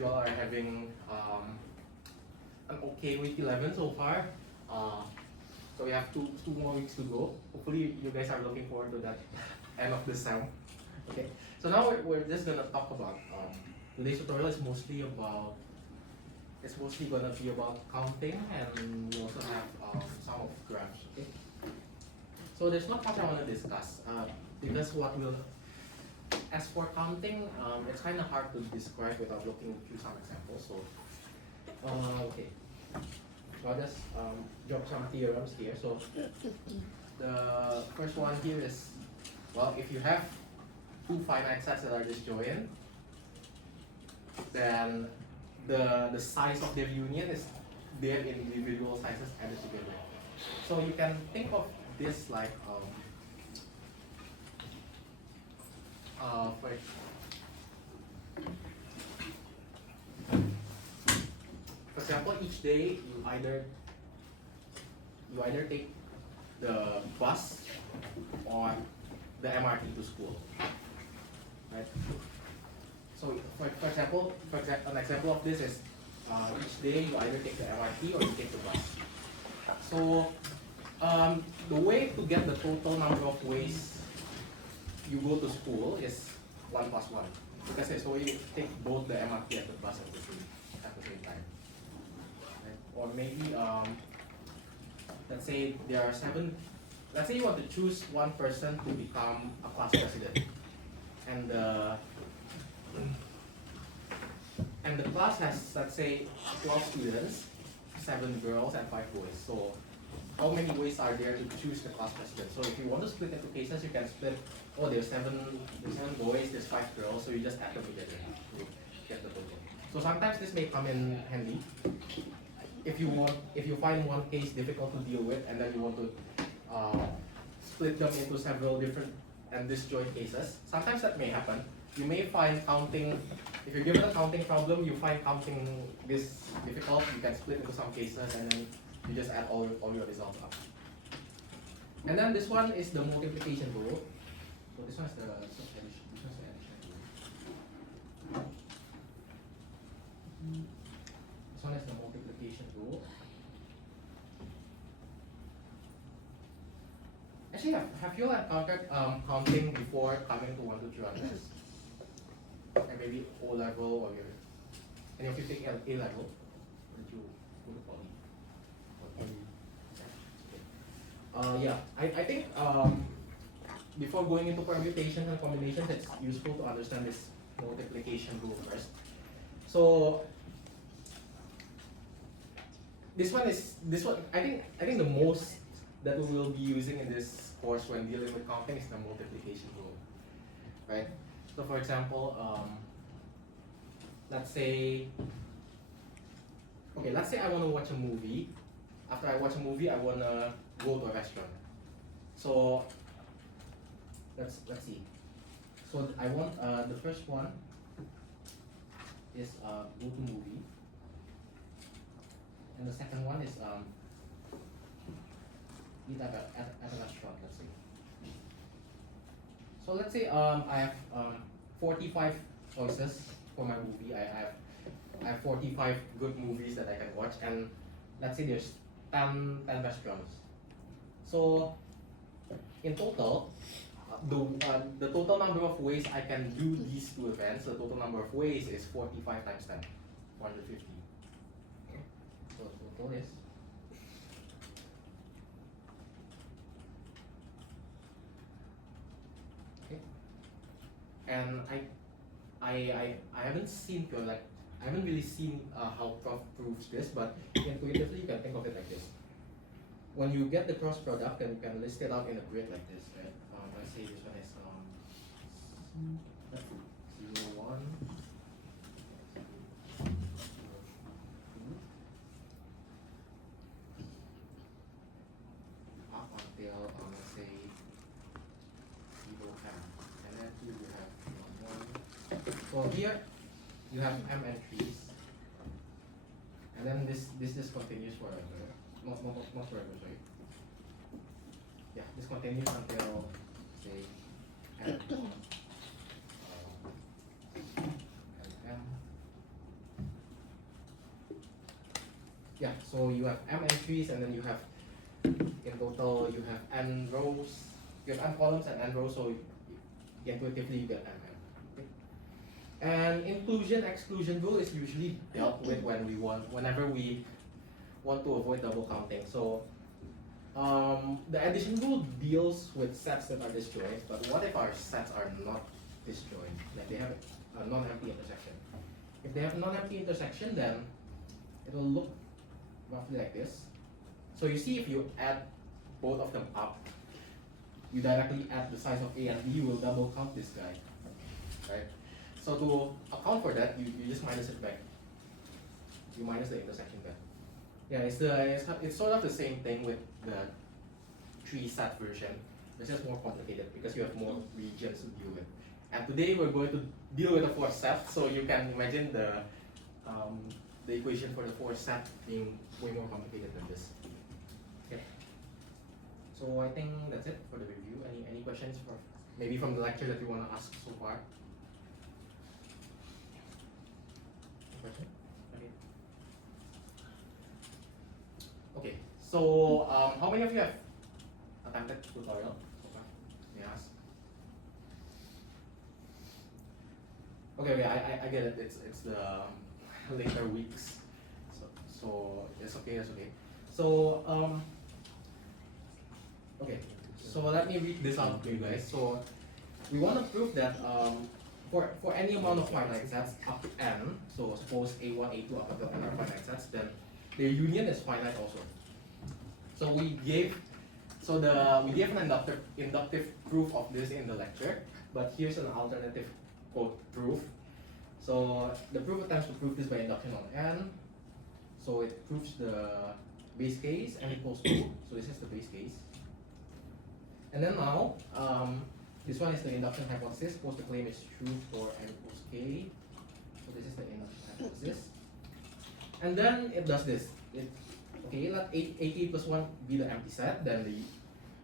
You all are having an okay week 11 so far. So we have two more weeks to go. Hopefully you guys are looking forward to that end of the sem. Okay. So now we're just gonna talk about today's tutorial is mostly about gonna be about counting, and we also have some of graphs. Okay. So there's not much I want to discuss because as for counting, it's kind of hard to describe without looking through some examples. So, okay, so I'll just drop some theorems here. So the first one here is, well, if you have two finite sets that are disjoint, then the size of their union is their individual sizes added together. So you can think of this like for example, each day you either take the bus or the MRT to school, right? So for example, an example of this is each day you either take the MRT or you take the bus. So the way to get the total number of ways you go to school is 1 plus 1. Because so you take both the MRT and the bus at the same time. Right? Or maybe let's say there are 7. Let's say you want to choose one person to become a class president, and the class has, let's say, 12 students, 7 girls and 5 boys. So how many ways are there to choose the class president? So if you want to split into cases, you can split. Oh, there's 7 boys, there's 5 girls. So you just add them together to get the total. So sometimes this may come in handy if you find one case difficult to deal with, and then you want to split them into several different and disjoint cases. Sometimes that may happen. You may find counting. If you're given a counting problem, you find counting this difficult. You can split into some cases, and then you just add all your results up. And then this one is the multiplication rule. So this one is the addition. This one's the addition rule. This one is the multiplication rule. Actually, have you encountered counting before coming to 1, 2, 3 hundreds? And maybe O level or any of you take A level? Or did you go to poly? Yeah, I think before going into permutations and combinations, it's useful to understand this multiplication rule first. So this one I think the most that we will be using in this course when dealing with counting is the multiplication rule, right? So for example, let's say I want to watch a movie. After I watch a movie, I want to go to a restaurant. So let's see. So I want the first one is go to movie, and the second one is eat at a restaurant. Let's say. So let's say I have 45 choices for my movie. I have 45 good movies that I can watch, and let's say there's 10 restaurants. So in total, the total number of ways I can do these two events, the total number of ways is 45 times 10, 450. Okay. So total is okay. And I haven't really seen how Prof proves this, but intuitively you can think of it like this. When you get the cross product, then you can list it out in a grid like this, right? Let's say this one is 0, 1, 2, up until let's say 0, m, and then 2 you have 1. So here you have m entries, and then this continues forever. Not forever, sorry. Yeah, this continues until say m. yeah, so you have m entries, and then you have, in total, you have n rows, you have n columns and n rows, so intuitively you get m. Okay? And inclusion exclusion rule is usually dealt with whenever we want to avoid double counting. So the addition rule deals with sets that are disjoint, but what if our sets are not disjoint? Like they have a non-empty intersection. If they have non-empty intersection, then it will look roughly like this. So you see, if you add both of them up, you directly add the size of A and B, you will double count this guy, right? So to account for that, you just minus it back. You minus the intersection back. Yeah, it's sort of the same thing with the tree set version. It's just more complicated because you have more regions to deal with. And today we're going to deal with the fourth set, so you can imagine the equation for the fourth set being way more complicated than this. Okay. So I think that's it for the review. Any questions for maybe from the lecture that you want to ask so far? Question? Okay. Okay. So how many of you have attempted tutorial so far? Yes. Okay, I get it. It's the later weeks, so it's okay. It's okay. So okay. So let me read this out to you guys. So we want to prove that for any amount of finite sets up to n, so suppose a1, a2 up until n are finite sets, then their union is finite also. So we gave an inductive proof of this in the lecture, but here's an alternative quote proof. So the proof attempts to prove this by induction on n. So it proves the base case n equals 2. So this is the base case. And then now, this one is the induction hypothesis. Suppose the claim is true for n equals k. So this is the induction hypothesis. And then it does this. Okay, let ak plus 1 be the empty set. Then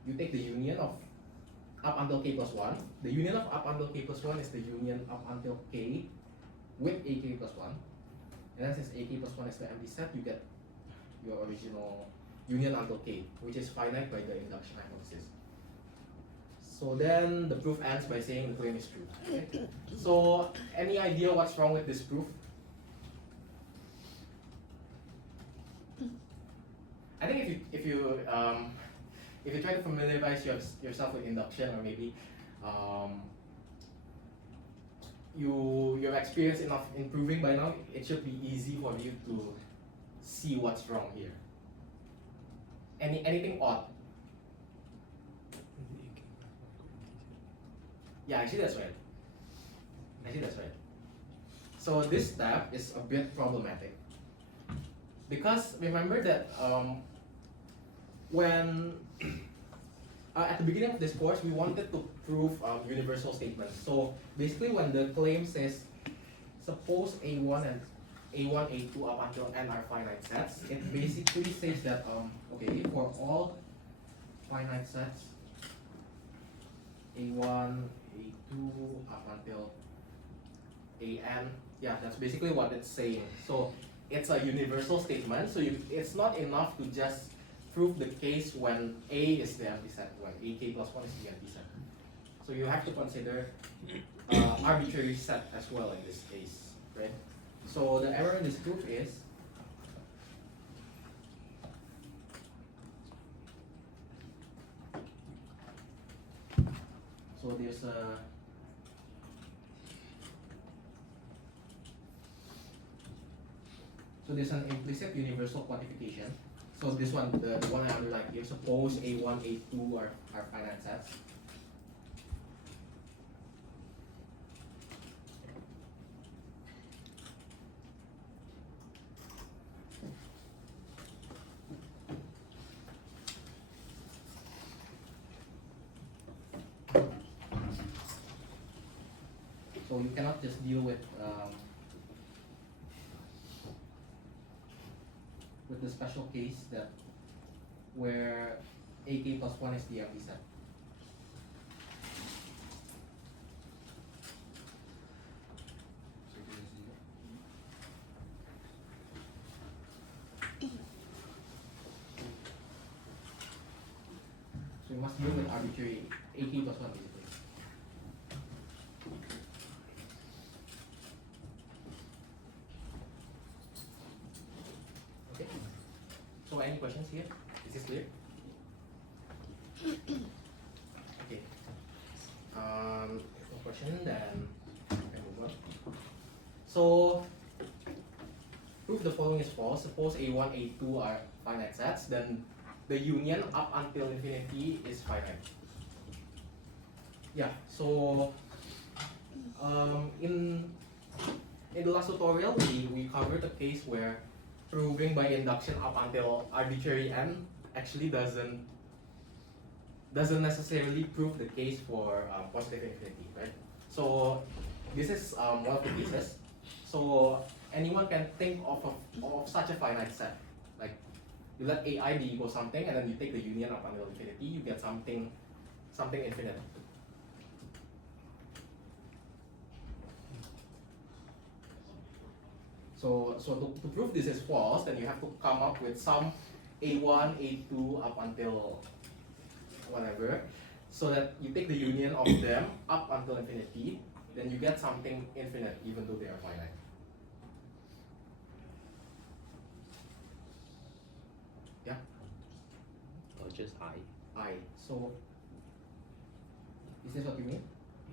you take the union of up until k plus 1. The union of up until k plus 1 is the union up until k with ak plus 1. And then since ak plus 1 is the empty set, you get your original union until k, which is finite by the induction hypothesis. So then the proof ends by saying the claim is true. Okay? So any idea what's wrong with this proof? I think if you try to familiarize yourself with induction, or maybe you've experienced enough in proving by now, it should be easy for you to see what's wrong here. Anything odd? Yeah, actually that's right. So this step is a bit problematic because remember that when at the beginning of this course we wanted to prove universal statements. So basically, when the claim says suppose A1 and A1, A2 up until n are finite sets, it basically says that okay, for all finite sets A1, A2 up until AN, yeah, that's basically what it's saying. So it's a universal statement. So it's not enough to just prove the case when A is the empty set, when AK plus 1 is the empty set. So you have to consider arbitrary set as well in this case, right? So the error in this proof is there's an implicit universal quantification. So this one, the one I underlined here, suppose A1, A2 are finite sets. So you cannot just deal with the special case that where AK plus 1 is the empty set. must deal with arbitrary AK plus 1 basically. Okay. So any questions here? Is this clear? Okay. If no question, then we can move on. So prove the following is false. Suppose A1, A2 are finite sets, then the union up until infinity is finite. Yeah, so in the last tutorial, we covered a case where proving by induction up until arbitrary n actually doesn't necessarily prove the case for positive infinity, right? So this is one of the cases. So anyone can think of such a finite set. Like you let AI be equal something, and then you take the union up until infinity, you get something infinite. So to prove this is false, then you have to come up with some A1, A2 up until whatever, so that you take the union of them up until infinity, then you get something infinite even though they are finite. Yeah? Or just I? I. So, is this what you mean?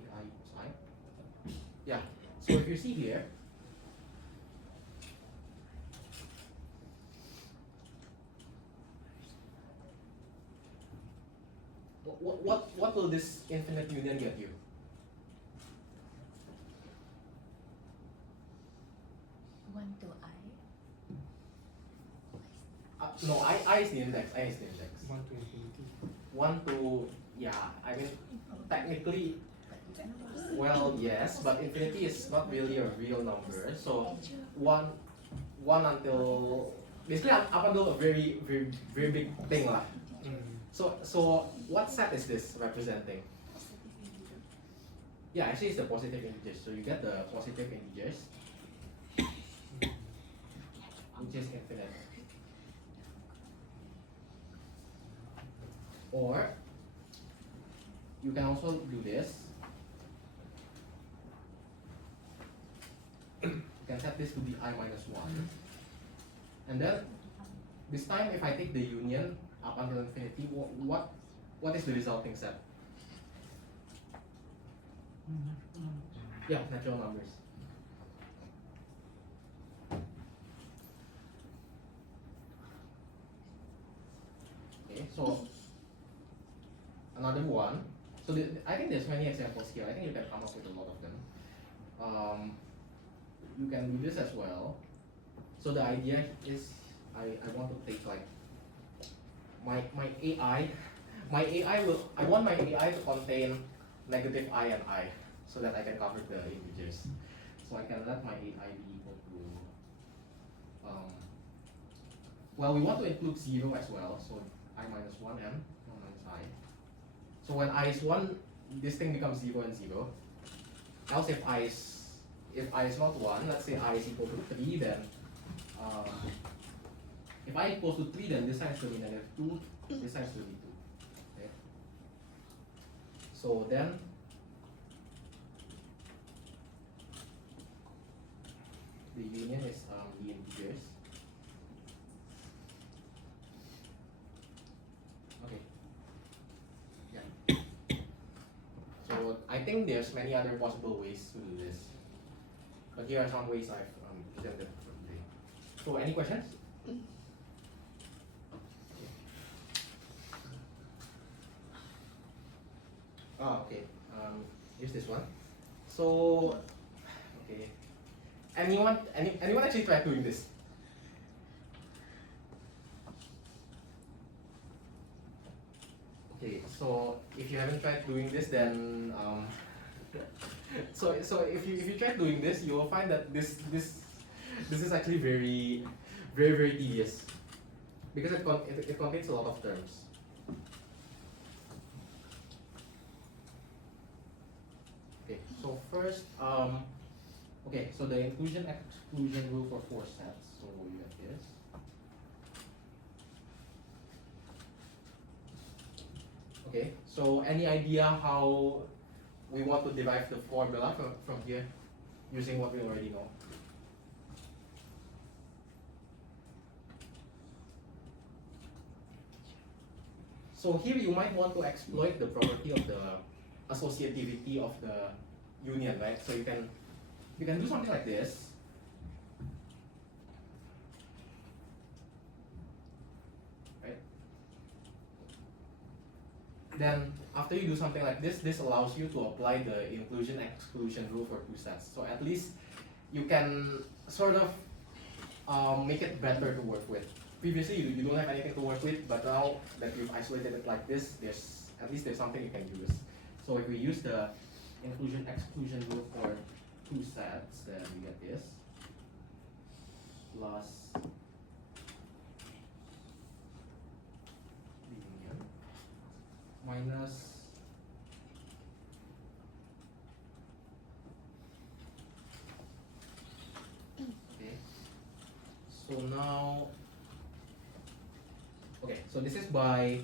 AI equals I? Yeah. So if you see here, what will this infinite union get you? One to I. No, I is the index. I is the index. 1 to infinity. 1 to, yeah, I mean, technically, well, yes, but infinity is not really a real number. So, 1 until, basically up until a very big thing lah. So what set is this representing? Yeah, actually it's the positive integers. So you get the positive integers, which is infinite. Or you can also do this. You can set this to be I minus 1. And then this time if I take the union up until infinity, what is the resulting set? Yeah, natural numbers. Okay, so another one. So I think there's many examples here. I think you can come up with a lot of them. You can do this as well. So the idea is I want to take like my AI I want my AI to contain negative I and I so that I can cover the integers. So I can let my AI be equal to well, we want to include 0 as well, so I minus 1 and 1 minus I. So when I is 1, this thing becomes 0 and 0. Else if I is not 1, let's say I is equal to 3, then if I equals to 3, then this side is going to be negative 2, this side is going to be 2. Okay? So then, the union is the integers. Okay. Yeah. So I think there's many other possible ways to do this. But here are some ways I've presented for today. So any questions? Okay. Here's this one. So, okay. Anyone actually tried doing this? Okay. So if you haven't tried doing this, then so if you try doing this, you will find that this is actually very tedious because it contains a lot of terms. Okay, so first, okay, so the inclusion exclusion rule for 4 sets. So you have this. Okay, so any idea how we want to derive the formula from here using what we already know? So here you might want to exploit the property of the associativity of the union, right? So you can do something like this. Right? Then after you do something like this allows you to apply the inclusion exclusion rule for two sets. So at least you can sort of make it better to work with. Previously you don't have anything to work with, but now that you've isolated it like this, there's something you can use. So if we use the inclusion exclusion rule for two sets, then we get this plus union minus okay. So now okay, so this is by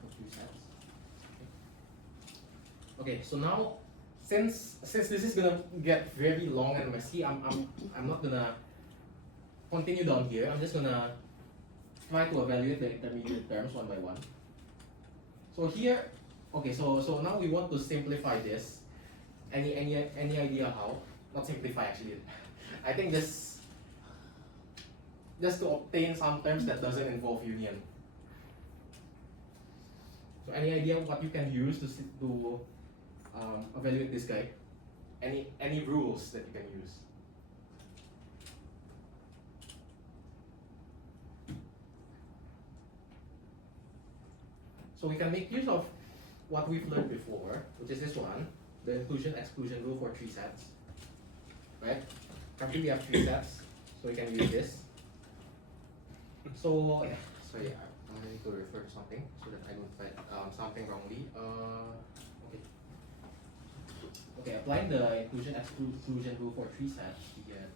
two sets. Okay, so now since this is gonna get very long and messy, I'm not gonna continue down here. I'm just gonna try to evaluate the intermediate terms one by one. So here, okay, so now we want to simplify this. Any idea how? Not simplify actually. I think just to obtain some terms that doesn't involve union. So any idea what you can use to evaluate this guy? Any rules that you can use? So we can make use of what we've learned before, which is this one, the inclusion exclusion rule for three sets. Right? Currently we have three sets, so we can use this. So sorry, I'm going to refer to something so that I don't write something wrongly. Okay. Okay, applying the inclusion exclusion rule for three sets, we get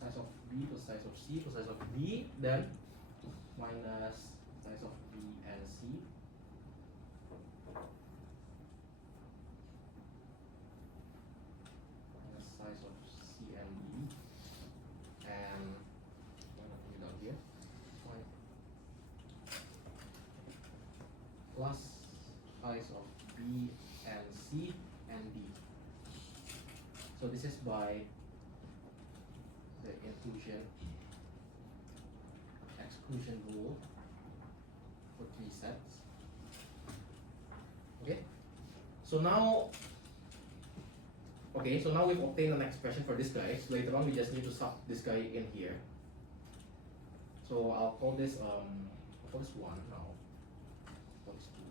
size of B plus size of C plus size of B, then minus size of B and C minus size of C and B, and down here plus size of B and C and D. So this is by the inclusion exclusion rule for three sets. Okay. So now we've obtained an expression for this guy. So later on we just need to sub this guy in here. So I'll call this one now. Call this two.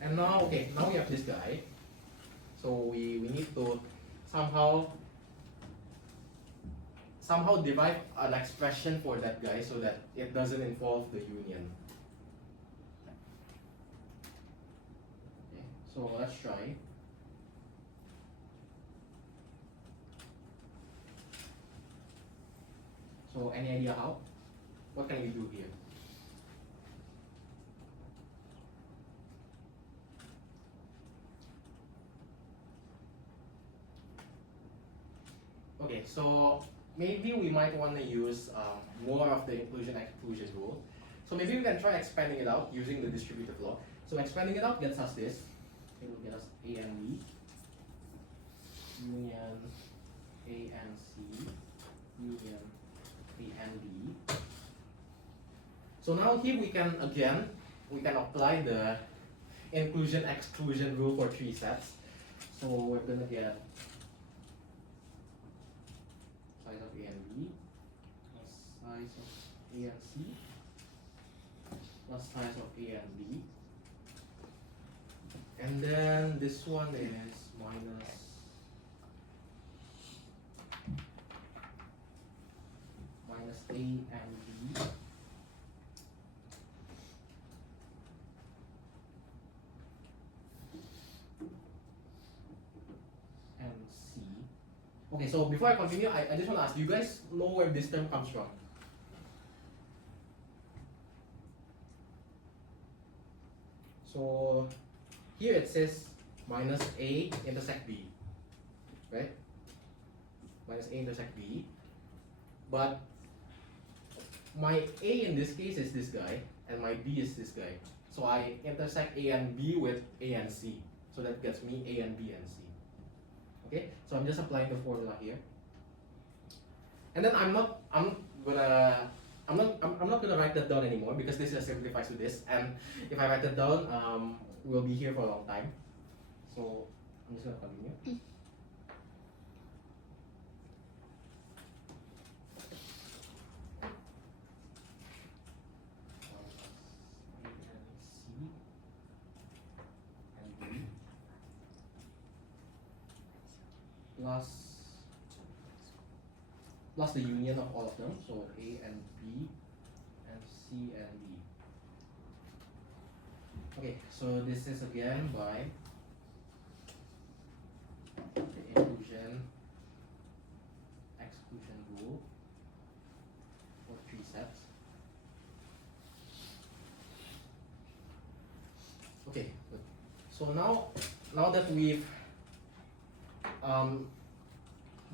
And now now we have this guy. So we need to somehow derive an expression for that guy so that it doesn't involve the union. Okay, so let's try. So any idea how? What can we do here? Okay, so maybe we might want to use more of the inclusion exclusion rule. So maybe we can try expanding it out using the distributive law. So expanding it out gets us this. It will get us A and B, union A and C, union A and B. So now here we can apply the inclusion exclusion rule for three sets. So we're gonna get size of A and B plus size of A and C plus size of A and B, and then this one is minus A and B Okay, so before I continue, I just want to ask, do you guys know where this term comes from? So here it says minus A intersect B, right? Minus A intersect B. But my A in this case is this guy, and my B is this guy. So I intersect A and B with A and C. So that gets me A and B and C. Okay, so I'm just applying the formula here. And then I'm not gonna write that down anymore because this just simplifies to this. And if I write that down, we'll be here for a long time. So I'm just gonna continue. Plus the union of all of them, so A and B and C and D. Okay, so this is again by the inclusion exclusion rule for 3 sets. Okay, good. So now that we've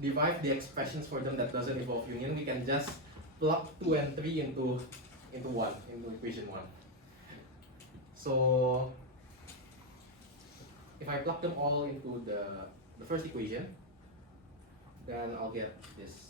derived the expressions for them that doesn't involve union, we can just plug 2 and 3 into equation 1. So if I plug them all into the first equation, then I'll get this.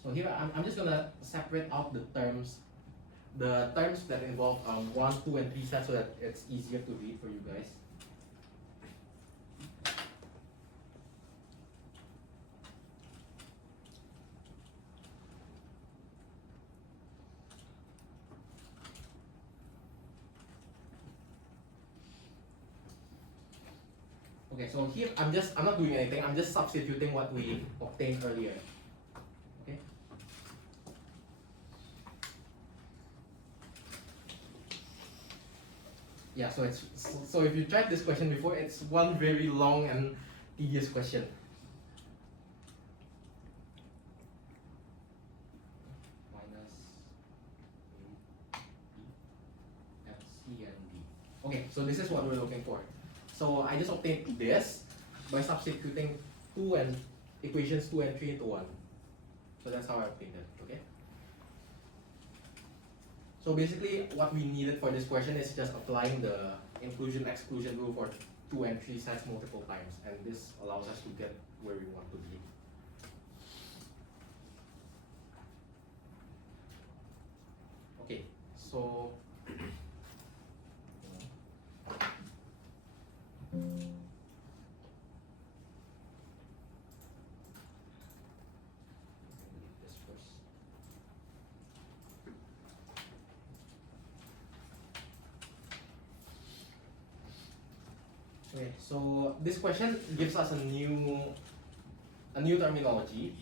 So here I'm just gonna separate out the terms that involve 1, 2, and 3 sets so that it's easier to read for you guys. Okay, so here I'm not doing anything. I'm just substituting what we obtained earlier. Okay. Yeah, so if you tried this question before, it's one very long and tedious question. Minus A, B, and C and D. Okay, so this is what we're looking for. So I just obtained this by substituting equations 2 and 3 into 1. So that's how I obtained it. Okay. So basically, what we needed for this question is just applying the inclusion-exclusion rule for 2 and 3 sets multiple times, and this allows us to get where we want to be. Okay, so this first. Okay, so this question gives us a new terminology.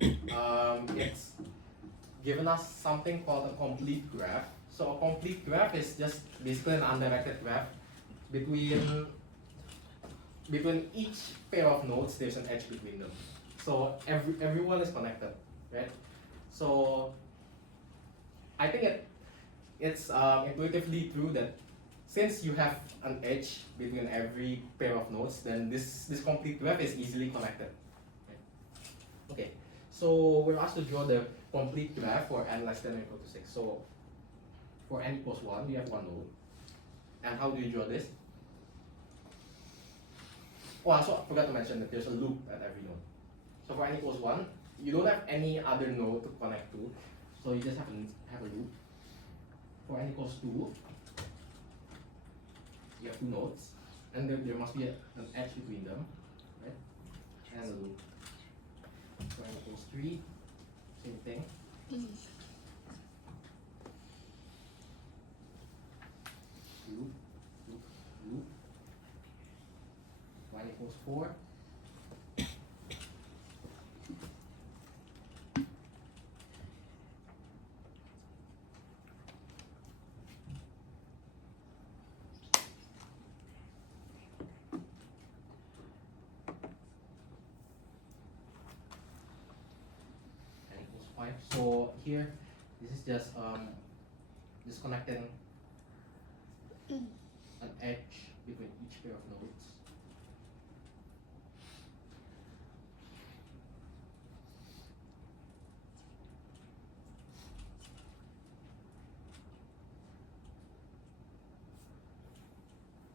It's given us something called a complete graph. So a complete graph is just basically an undirected graph between each pair of nodes. There's an edge between them. So everyone is connected, right? So I think it's intuitively true that since you have an edge between every pair of nodes, then this complete graph is easily connected. Okay, so we're asked to draw the complete graph for n less than or equal to 6. So for n equals 1, we have one node. And how do you draw this? Oh, also I forgot to mention that there's a loop at every node. So for n equals 1, you don't have any other node to connect to, so you just have a loop. For n equals 2, you have 2 nodes, and there must be an edge between them, right? And a loop. For n equals 3, same thing. Loop, loop, loop, 4. And equals 5. So here, this is just connecting an edge between each pair of nodes.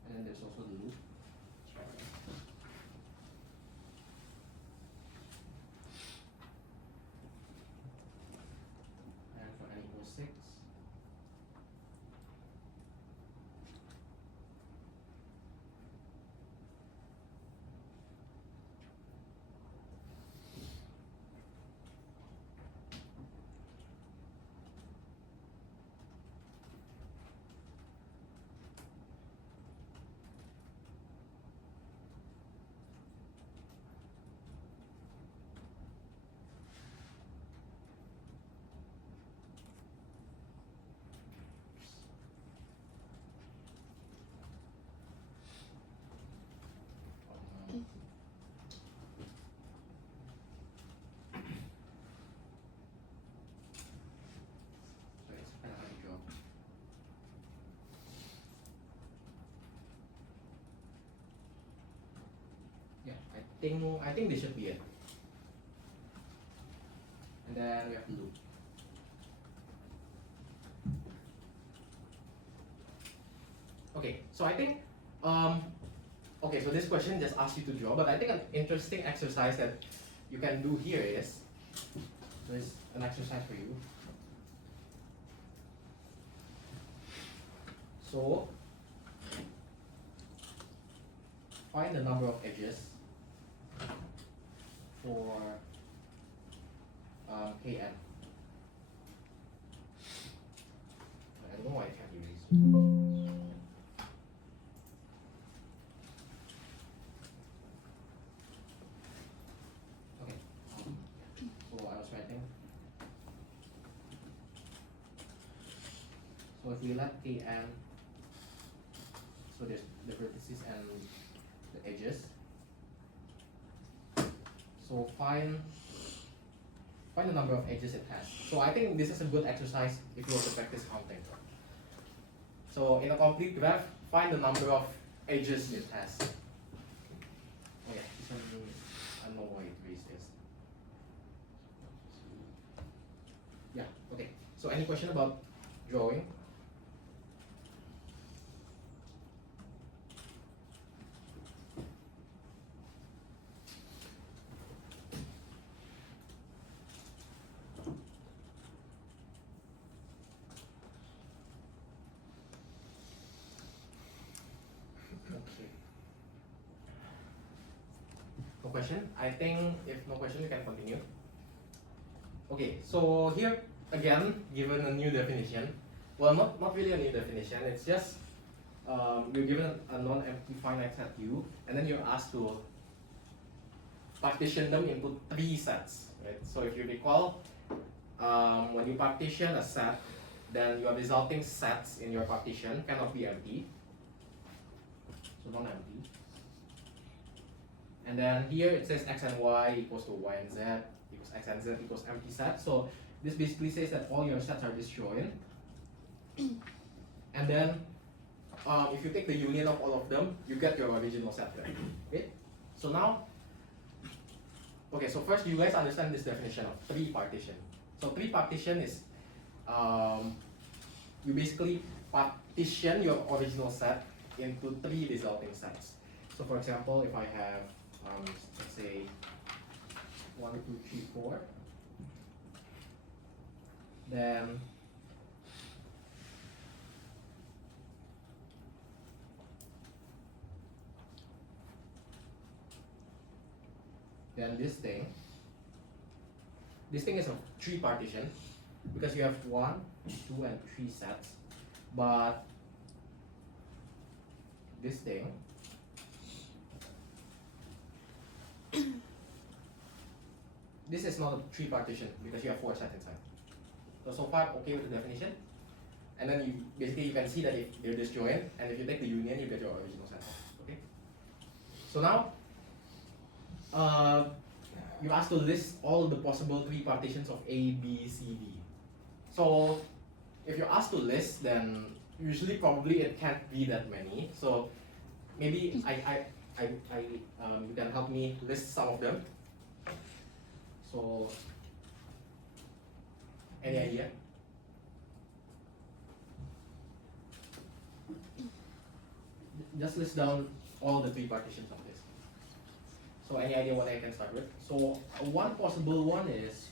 And then there's also the loop. And for n equals 6. So it's kind of hard to draw. Yeah, I think this should be it. And then we have the loop. Okay, so I think okay, so this question just asks you to draw, but I think an interesting exercise that you can do here is there's an exercise for you. So find the number of edges for Kn. I don't know why I can't erase. Okay, so I was writing. So if we let Kn, so there's the vertices and the edges. So find the number of edges it has. So I think this is a good exercise if you want to practice counting. So in a complete graph, find the number of edges it has. Oh yeah, this one, I don't know why it raised this. Yeah, okay. So any question about drawing? Okay. No question? I think if no question, you can continue. Okay, so here again, given a new definition. Well, not really a new definition. It's just you're given a non-empty finite set U, and then you're asked to partition them into 3 sets. Right? So if you recall, when you partition a set, then your resulting sets in your partition cannot be empty. So non-empty. And then here it says x and y equals to y and z equals x and z equals empty set. So this basically says that all your sets are disjoint. And then if you take the union of all of them, you get your original set there. Okay? So now, okay, so first you guys understand this definition of 3 partition. So 3 partition is you basically partition your original set into 3 resulting sets. So for example, if I have let's say 1, 2, 3, 4, then this thing is a 3 partition because you have 1, 2, and 3 sets, but this thing this is not a three partition because you have four sets inside. So far okay with the definition? And then you basically you can see that if they're disjoint, and if you take the union, you get your original set. Okay. So now, you asked to list all the possible three partitions of A, B, C, D. So if you're asked to list, then usually probably it can't be that many. So maybe you can help me list some of them. So any idea? Just list down all the three partitions of this. So any idea what I can start with? So one possible one is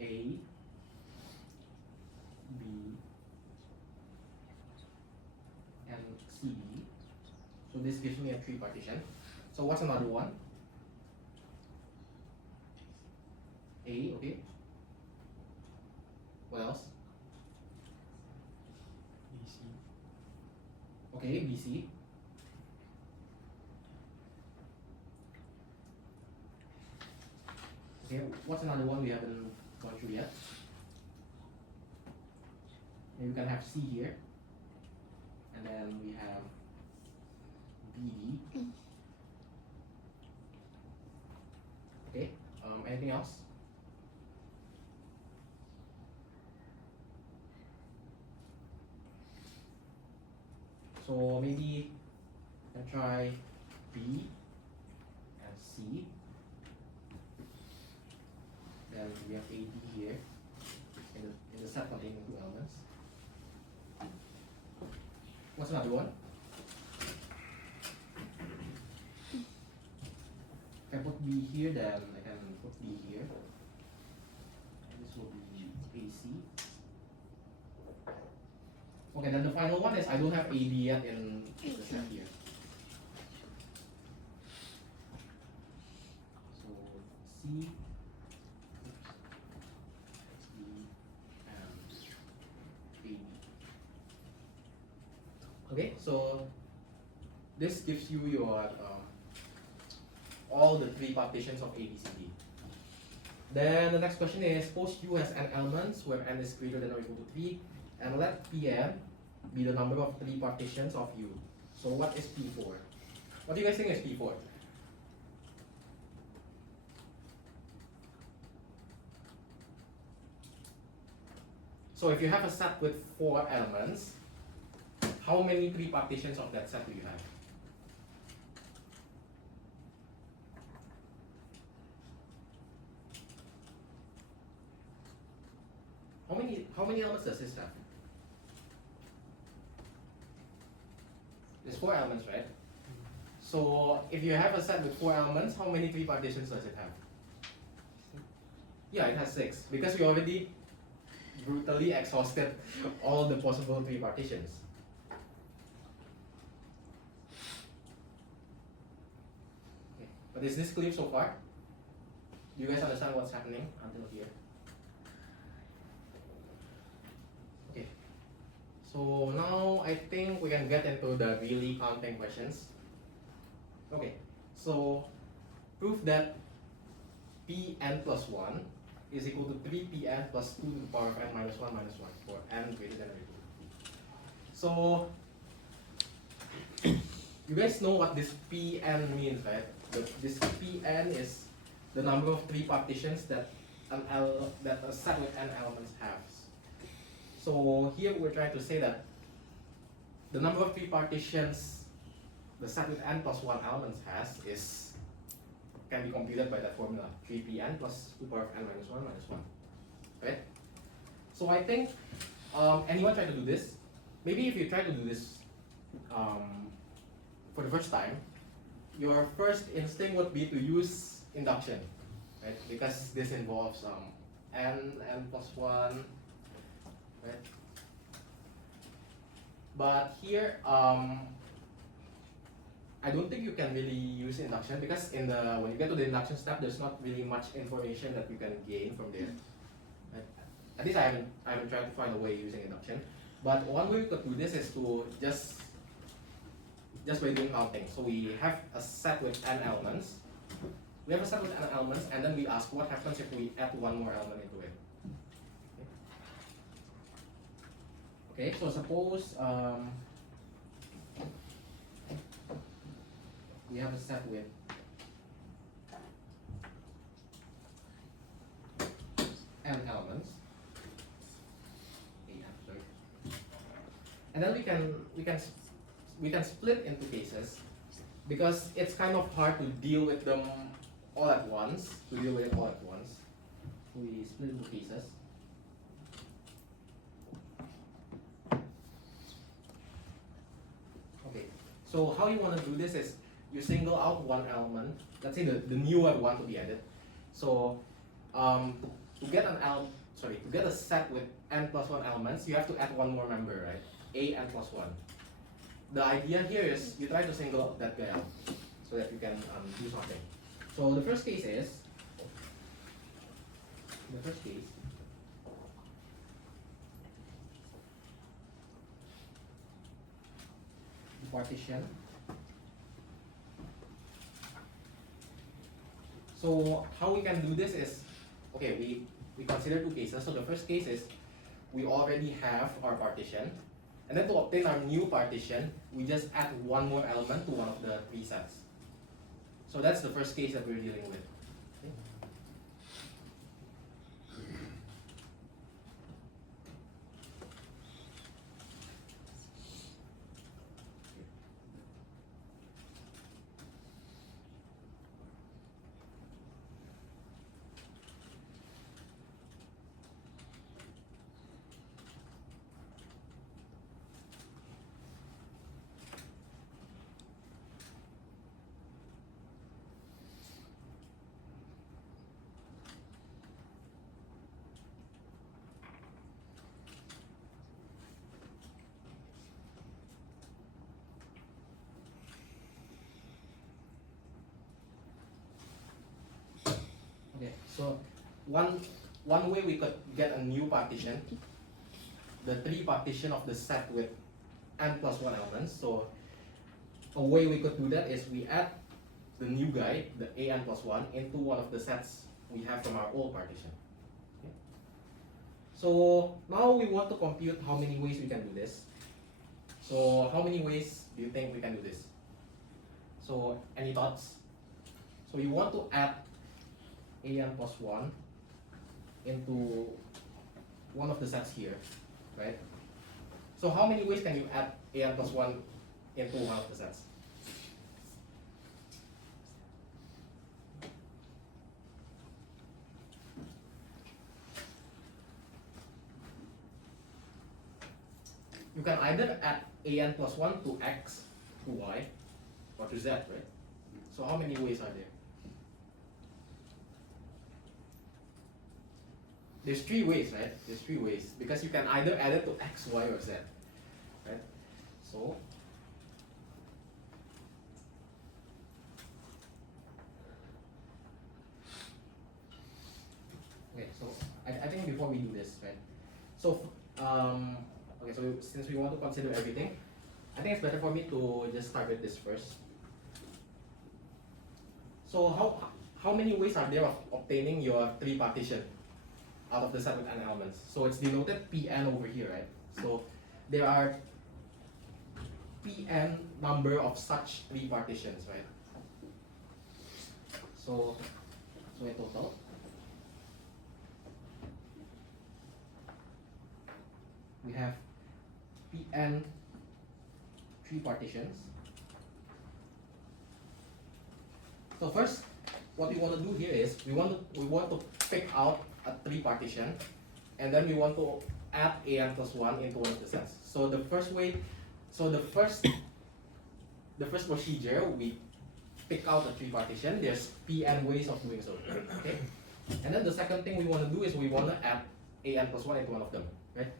A, B, and CD. So this gives me a three partition. So what's another one? A, okay. What else? BC. Okay, BC. Okay, what's another one we haven't gone through yet? Maybe we can have C here. And then we have BD. Okay, anything else? So maybe I try B and C. Then we have AD here in the set containing two elements. What's another one? If I put B here, then I can put D here. And this will be AC. Okay, then the final one is I don't have AB yet in the set here. So C, XB, and AB. Okay, so this gives you your all the three partitions of A, B, C, D. Then the next question is, suppose U has n elements where n is greater than or equal to 3, and let Pn be the number of three partitions of U. So what is P4? What do you guys think is P4? So if you have a set with 4 elements, how many three partitions of that set do you have? How many elements does this have? There's 4 elements, right? So if you have a set with 4 elements, how many three partitions does it have? Yeah, it has 6 because we already brutally exhausted all the possible three partitions. Okay. But is this clear so far? Do you guys understand what's happening until here? Okay. So now I think we can get into the really counting questions. Okay. So prove that Pn plus 1 is equal to 3Pn plus 2 to the power of n minus 1 for n greater than or equal to 2. So you guys know what this Pn means, right? This Pn is the number of three partitions that a set with n elements has. So here we're trying to say that the number of three partitions the set with n plus 1 elements has can be computed by that formula, 3Pn plus 2 power of n minus 1 minus 1. Right? So I think anyone try to do this? Maybe if you try to do this for the first time, your first instinct would be to use induction, right? Because this involves n plus 1, right? But here, I don't think you can really use induction because when you get to the induction step, there's not really much information that you can gain from there. Right? At least I haven't tried to find a way using induction. But one way we could do this is to just by doing counting. So we have a set with n elements. we have a set with n elements, and then we ask what happens if we add one more element into it. Okay, so suppose we have a set with n elements. Sorry. And then we can split into cases because it's kind of hard to deal with them all at once. We split into cases. Okay, so how you want to do this is you single out one element. Let's say the new one want to be added. So to get to get a set with n plus 1 elements, you have to add one more member, right? A n plus 1. The idea here is you try to single that guy out so that you can do something. So the first case is the partition. So how we can do this is, okay, we consider two cases. So the first case is we already have our partition, and then to obtain our new partition, we just add one more element to one of the three sets. So that's the first case that we're dealing with. Okay. Okay, so one way we could get a new partition, the three partition of the set with n plus 1 elements. So a way we could do that is we add the new guy, the a n plus 1, into one of the sets we have from our old partition. Okay. So now we want to compute how many ways we can do this. So how many ways do you think we can do this? So any thoughts? So you want to add a n plus 1 into one of the sets here, right? So how many ways can you add a n plus 1 into one of the sets? You can either add a n plus 1 to x, to y, or to z, right? So how many ways are there? There's three ways, right? There's three ways because you can either add it to x, y, or z, right? So okay, so I think before we do this, right? So okay, so since we want to consider everything, I think it's better for me to just start with this first. So how many ways are there of obtaining your three partition out of the set with n elements? So it's denoted Pn over here, right? So there are Pn number of such three partitions, right? So in total, we have Pn three partitions. So first, what we want to do here is we want to pick out a three partition, and then we want to add a n plus 1 into one of the sets. So the first procedure, we pick out a three partition. There's Pn ways of doing so. Okay, and then the second thing we want to do is we want to add a n plus 1 into one of them, right?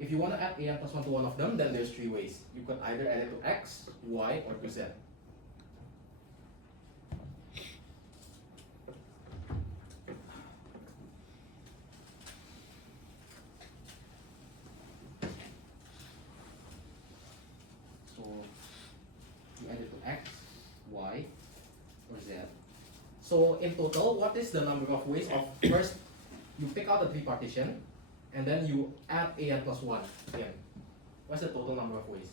If you want to add a n plus 1 to one of them, then there's three ways. You could either add it to x, y, or to z. So you add it to x, y, So in total, what is the number of ways of first you pick out the 3 partition and then you add an plus 1 in. What's the total number of ways?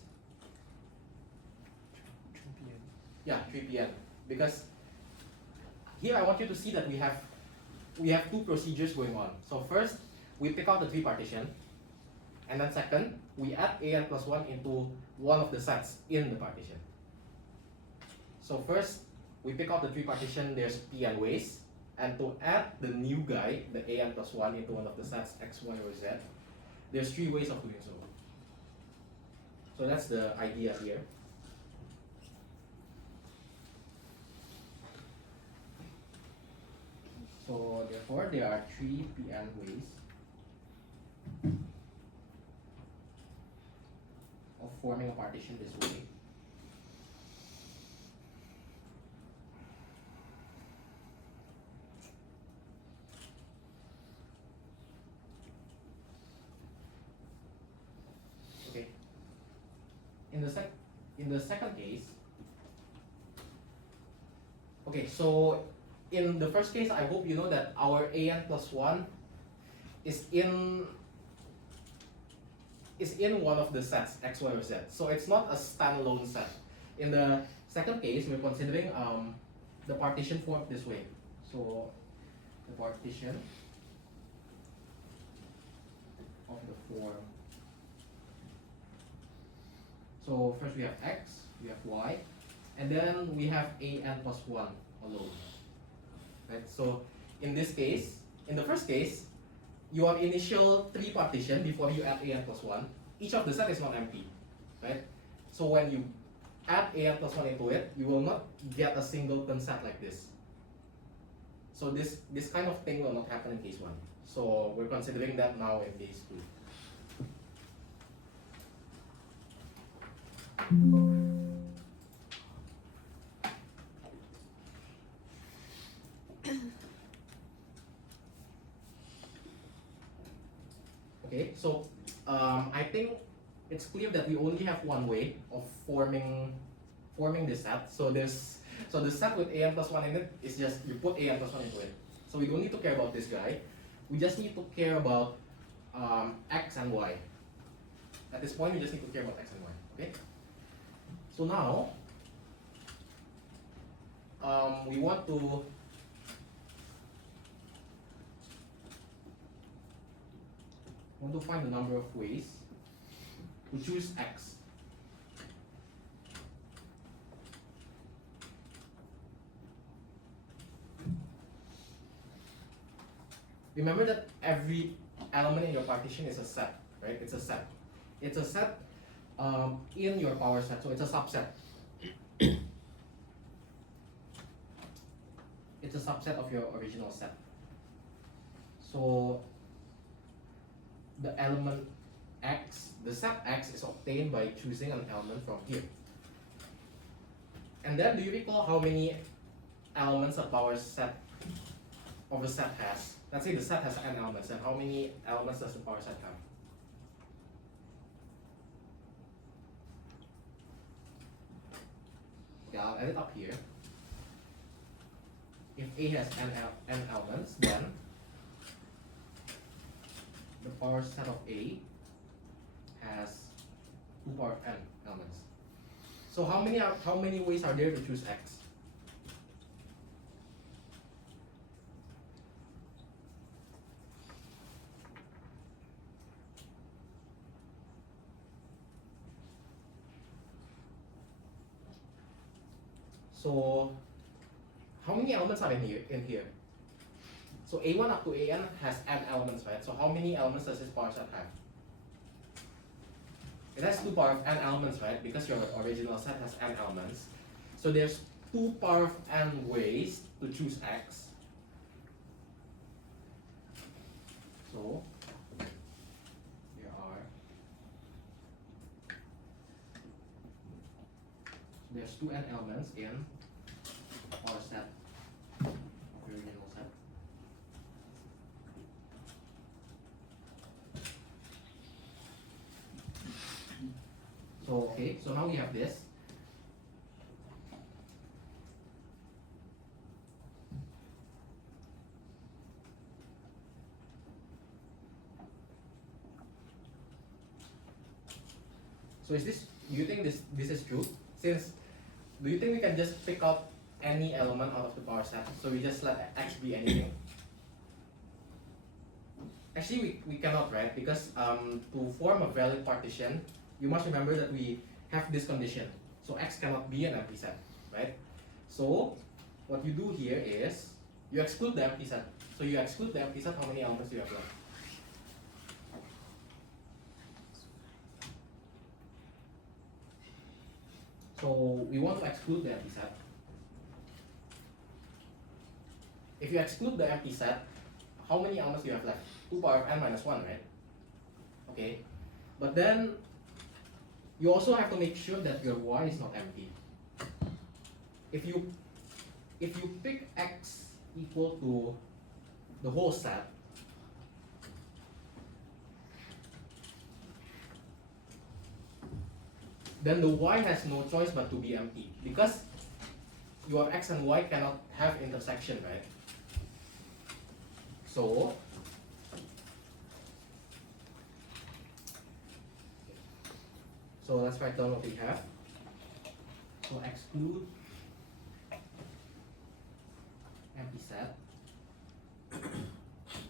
3pn. Yeah, 3pn. Because here I want you to see that we have 2 procedures going on. So first, we pick out the 3 partition, and then second, we add an plus 1 into one of the sets in the partition. So first, we pick out the 3 partition, there's pn ways, and to add the new guy, the an plus 1 into one of the sets x, y, or z, there's 3 ways of doing so. So that's the idea here. So therefore, there are 3 pn ways of forming a partition this way. Okay. In the second case, okay, so in the first case, I hope you know that our an plus 1 is in one of the sets, x, y, or z. So it's not a standalone set. In the second case, we're considering the partition formed this way. So the partition of the form. So first we have x, we have y, and then we have an plus 1 alone. Right? So in this case, in the first case, you have initial 3 partition before you add an plus 1. Each of the set is not empty, right? So when you add an plus 1 into it, you will not get a singleton set like this. So this kind of thing will not happen in case 1. So we're considering that now in case 2. Okay, so I think it's clear that we only have one way of forming this set. So the set with an plus 1 in it is just you put an plus 1 into it. So we don't need to care about this guy. We just need to care about x and y. At this point, we just need to care about x and y. Okay. So now we want to find the number of ways to choose x. Remember that every element in your partition is a set, right? It's a set. It's a set in your power set, so it's a subset. It's a subset of your original set. So the element x, the set x is obtained by choosing an element from here. And then do you recall how many elements a power set of a set has? Let's say the set has n elements, and how many elements does the power set have? Okay, I'll add it up here. If A has n elements, then the power set of A has 2 power of n elements. So how many ways are there to choose x? So how many elements are in here? So A1 up to AN has n elements, right? So how many elements does this power set have? It has 2 power of n elements, right? Because your original set has n elements. So there's 2 power of n ways to choose x. So there's 2n elements in our set of your original set. So okay, so now we have this. So do you think this is true? Do you think we can just pick out any element out of the power set? So we just let X be anything? Actually, we cannot, right? Because to form a valid partition, you must remember that we have this condition. So X cannot be an empty set, right? So what you do here is you exclude the empty set. So you exclude the empty set, how many elements do you have left? So we want to exclude the empty set. If you exclude the empty set, how many elements do you have left? 2 power of n minus 1, right? Okay. But then you also have to make sure that your y is not empty. If you pick x equal to the whole set, then the y has no choice but to be empty, because your x and y cannot have intersection, right? So let's write down what we have. So exclude empty set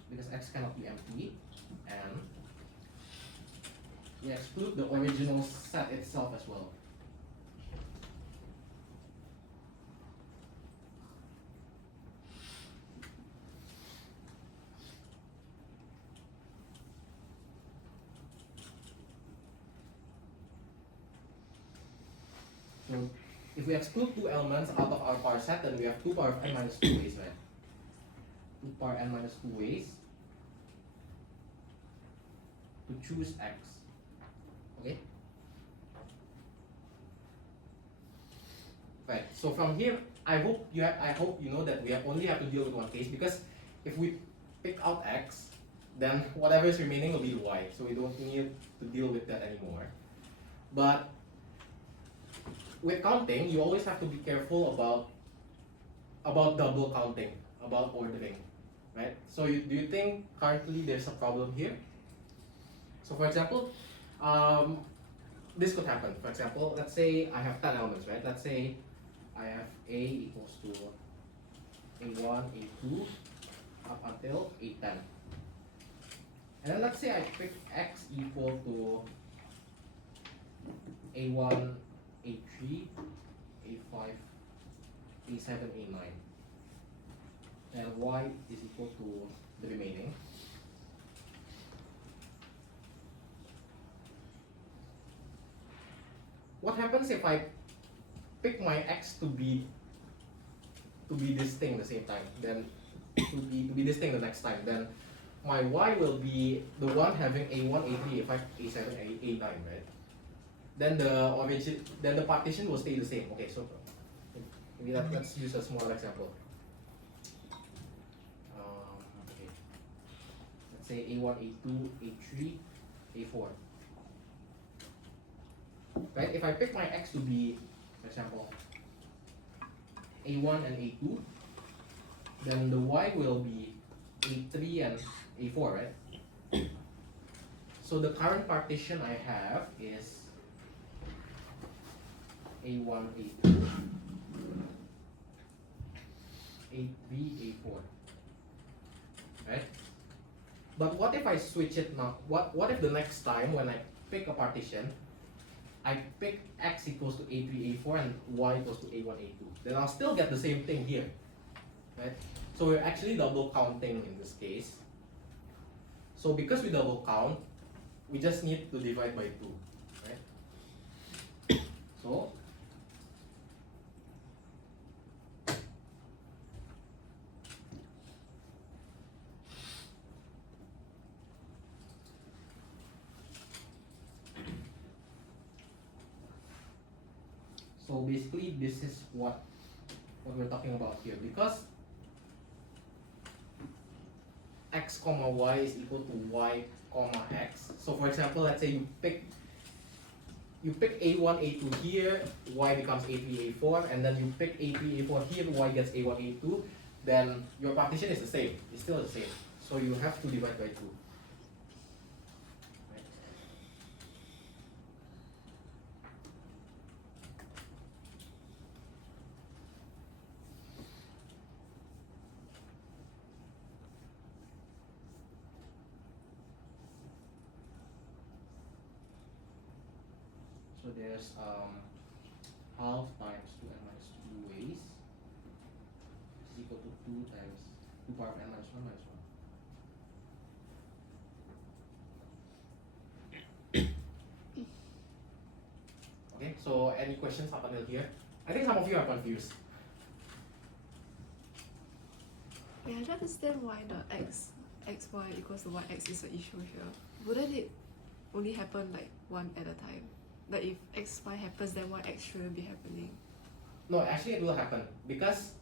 because x cannot be empty, and we exclude the original set itself as well. So if we exclude 2 elements out of our power set, then we have 2 power of n minus 2 ways, right? 2 power n minus 2 ways to choose x. Okay? Right. So from here, I hope you know that we only have to deal with one case, because if we pick out x, then whatever is remaining will be y. So we don't need to deal with that anymore. But with counting, you always have to be careful about double counting, about ordering, right? So do you think currently there's a problem here? So for example, this could happen. For example, let's say I have 10 elements, right? Let's say I have A equals to A1, A2, up until A10. And then let's say I pick X equal to A1, A3, A5, A7, A9. And Y is equal to the remaining. What happens if I pick my X to be this thing the same time, then to be this thing the next time? Then my Y will be the one having A1, A3, A5, A7, A9, right? Then the partition will stay the same. Okay, so maybe let's use a smaller example. Okay, let's say A1, A2, A3, A4. Right? If I pick my X to be, for example, A1 and A2, then the Y will be A3 and A4, right? So the current partition I have is A1, A2, A3, A4, right? But what if I switch it now? What if the next time when I pick a partition, I pick X equals to A3, A4 and Y equals to A1, A2? Then I'll still get the same thing here, right? So we're actually double counting in this case. So because we double count, we just need to divide by 2, right? So basically this is what we're talking about here, because x comma y is equal to y comma x. So for example, let's say you pick A1, A2 here, y becomes A3, A4, and then you pick A3, A4 here, y gets A1, A2, then your partition is the same. It's still the same. So you have to divide by 2. Right? there's half times 2n minus 2 ways is equal to 2 times 2 power of n minus 1 minus 1. Okay, so any questions up until here? I think some of you are confused. Yeah, I don't understand why the xy equals to yx is an issue here. Wouldn't it only happen like one at a time? Like if xy happens, then yx shouldn't be happening. No, actually it will happen because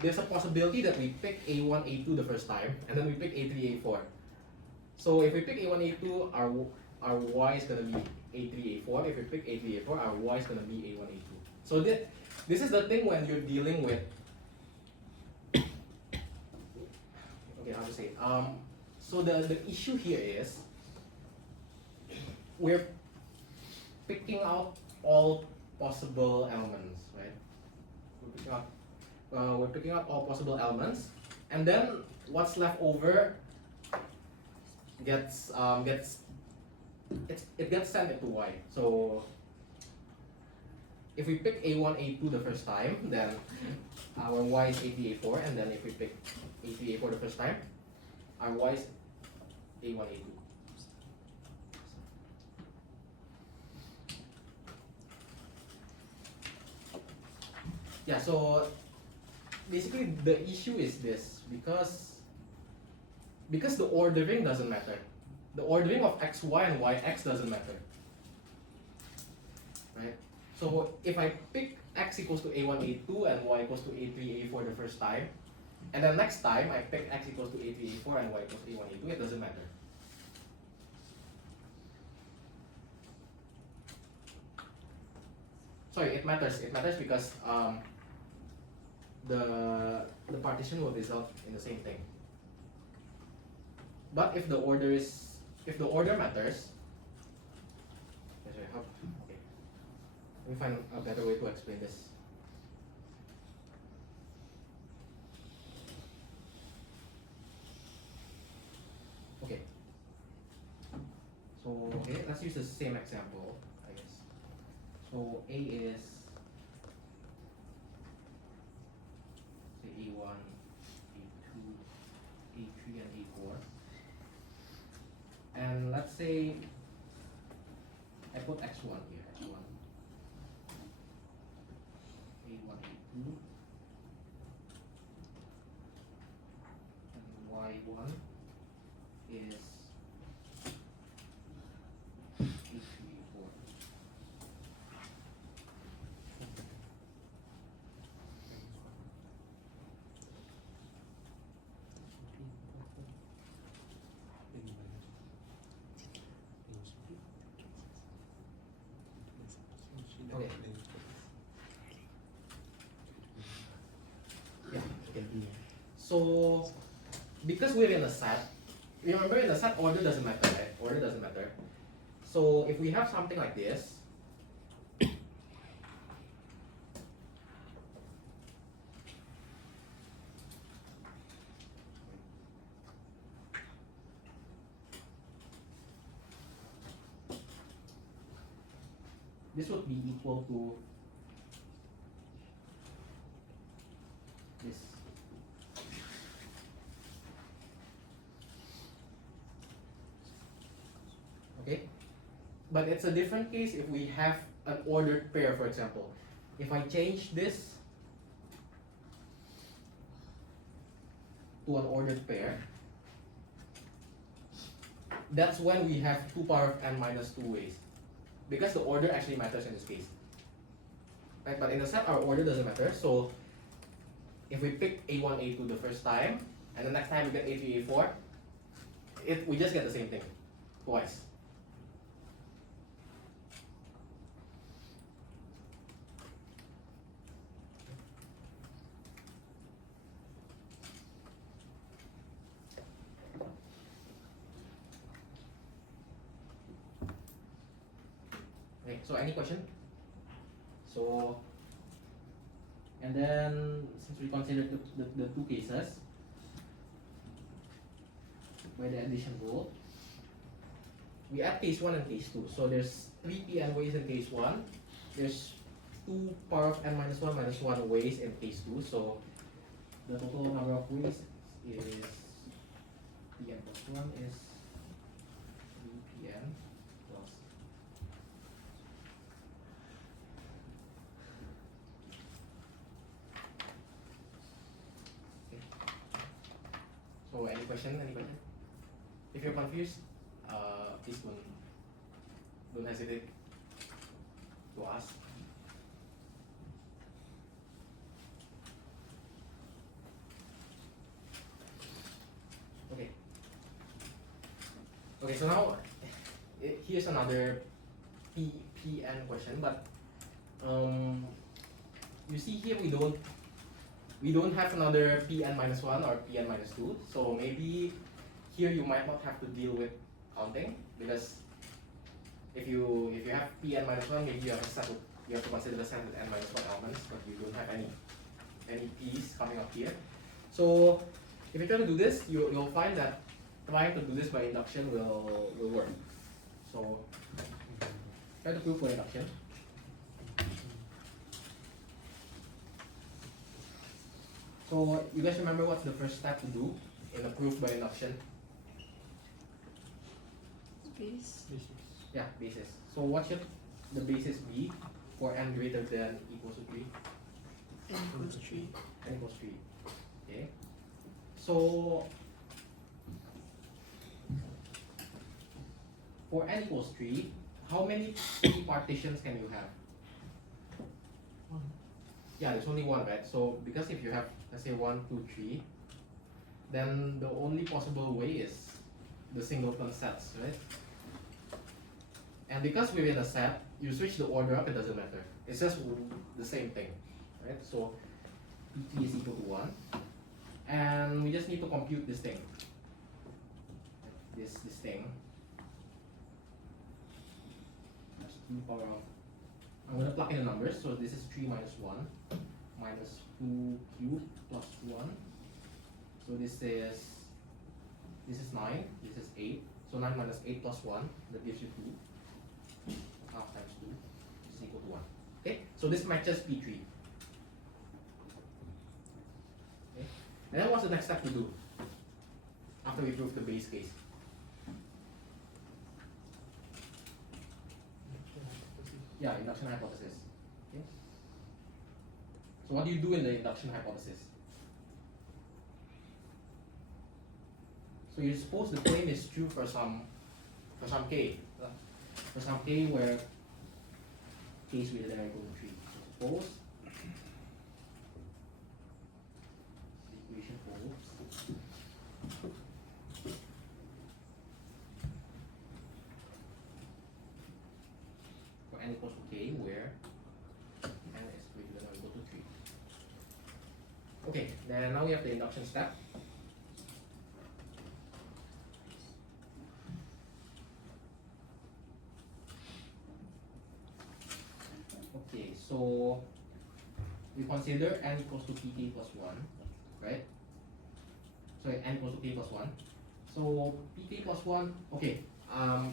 there's a possibility that we pick A1, A2 the first time, and then we pick A3, A4. So if we pick A1, A2, our y is gonna be A3, A4. If we pick A3, A4, our y is gonna be A1, A2. So this is the thing when you're dealing with. Okay, how to say? So the issue here is we're picking out all possible elements, right? We're picking out all possible elements, and then what's left over gets sent into y. So if we pick A1, A2 the first time, then our y is A3, A4, and then if we pick A3, A4 the first time, our y is A1, A2. Yeah, so basically the issue is this because the ordering doesn't matter. The ordering of xy and yx doesn't matter. Right? So if I pick x equals to A1, A2 and y equals to A3, A4 the first time, and then next time I pick x equals to A3, A4 and y equals to A1, A2, it doesn't matter. Sorry, it matters. It matters because the partition will result in the same thing. But if the order matters, okay, let me find a better way to explain this. Okay. So okay, let's use the same example, I guess. So A is say A1, A2, A3, and A4. And let's say I put x1 here, x1, A1, A2, and y1 is A3, A4. Okay. Yeah, okay. So, because we're in a set, remember in a set order doesn't matter, right? Order doesn't matter. So if we have something like this, this would be equal to this. Okay? But it's a different case if we have an ordered pair, for example. If I change this to an ordered pair, that's when we have 2 power of n minus 2 ways. Because the order actually matters in this case. Right? But in the set, our order doesn't matter. So if we pick A1, A2 the first time, and the next time we get A3, A4, we just get the same thing twice. Okay, so any question? So, and then since we considered the two cases by the addition rule, we add case 1 and case 2. So there's 3 Pn ways in case 1. There's 2 power of n minus 1 minus 1 ways in case 2. So the total number of ways is Pn plus 1 is 3 Pn plus So any question? Any question? If you're confused, please don't hesitate to ask. Okay. Okay. So now here's another PN question, but you see here we don't have another Pn minus 1 or Pn minus 2, so maybe here you might not have to deal with counting, because if you have Pn minus 1, maybe you have to consider the set with n minus 1 elements, but you don't have any P's coming up here. So if you try to do this, you'll find that trying to do this by induction will work. So try to prove for induction. So you guys remember what's the first step to do in a proof by induction? Base. Yeah, basis. So what should the basis be for n greater than equals to 3? N equals 3. N equals 3. Okay. So for n equals 3, how many P partitions can you have? Yeah, there's only one, right? So because if you have, let's say 1, 2, 3, then the only possible way is the singleton sets, right? And because we're in a set, you switch the order up, it doesn't matter. It's just the same thing, right? So P3 is equal to 1. And we just need to compute this thing. This thing. That's 2 power of, I'm going to plug in the numbers. So this is 3 minus 1 minus 2 cubed plus 1. So this is 9, this is 8. So 9 minus 8 plus 1, that gives you 2. Half times 2 is equal to 1. Okay, so this matches P3. Okay, and then what's the next step to do after we prove the base case? Yeah, induction hypothesis. Okay. So what do you do in the induction hypothesis? So you suppose the claim is true for some k. For some k where k is greater than or equal to 3. So suppose the equation holds for n equals to k where n is greater than or equal to 3. Okay, then now we have the induction step. Okay, so we consider n equals to pk plus 1, right? So n equals to k plus 1. So pk plus 1, okay,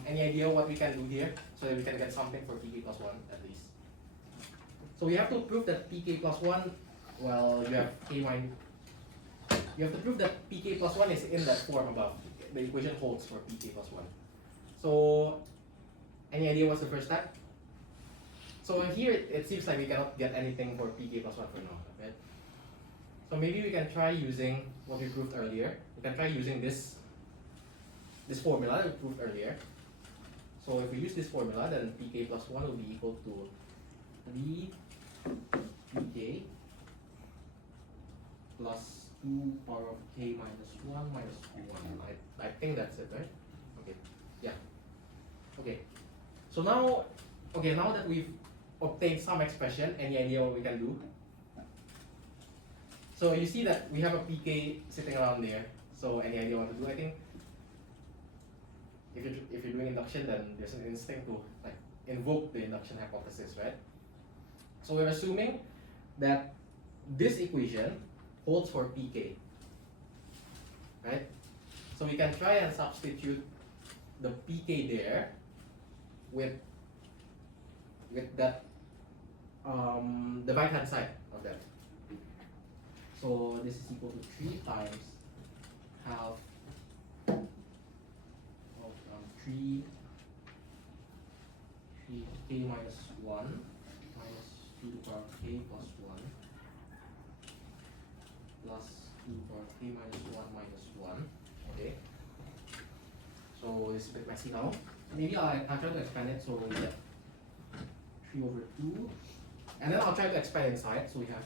any idea what we can do here so that we can get something for pk plus 1 at least? So we have to prove that pk plus 1, well, you have k minus, you have to prove that pk plus 1 is in that form above. The equation holds for pk plus 1. So any idea what's the first step? So here it seems like we cannot get anything for pk plus 1 for now, right? So maybe we can try using what we proved earlier. We can try using this formula that we proved earlier. So if we use this formula, then pk plus 1 will be equal to 3 pk plus 2 power of k minus 1 minus 1. I think that's it, right? Okay, yeah. Okay, so now, now that we've obtained some expression, any idea what we can do? So you see that we have a pk sitting around there. So any idea what to do? I think if you're doing induction, then there's an instinct to like invoke the induction hypothesis, right? So we're assuming that this equation holds for pk, right? So we can try and substitute the pk there with that the right hand side of that. So this is equal to 3 times half of 3 k minus 1 minus 2 to the power of k plus 1 plus 2 to the power of k minus 1 minus 1. Okay. So it's a bit messy now. Maybe I'll try to expand it so we get 3 over 2. And then I'll try to expand inside so we have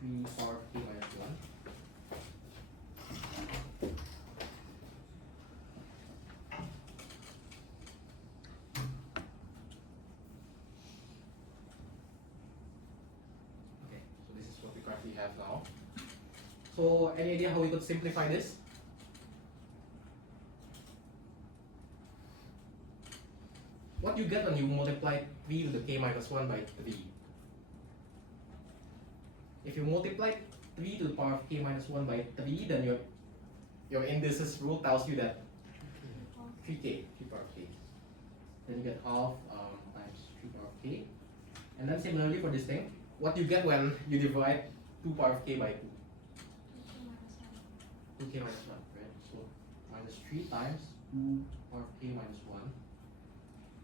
3 power of k minus 1. Okay, so this is what we currently have now. So any idea how we could simplify this? What you get when you multiply 3 to the k minus 1 by 3? If you multiply 3 to the power of k minus 1 by 3, then your indices rule tells you that 3k, 3 power of k. Then you get half times 3 power of k. And then similarly for this thing, what you get when you divide 2 power of k by 2? 2k minus 1, right? So minus 3 times 2 power of k minus 1.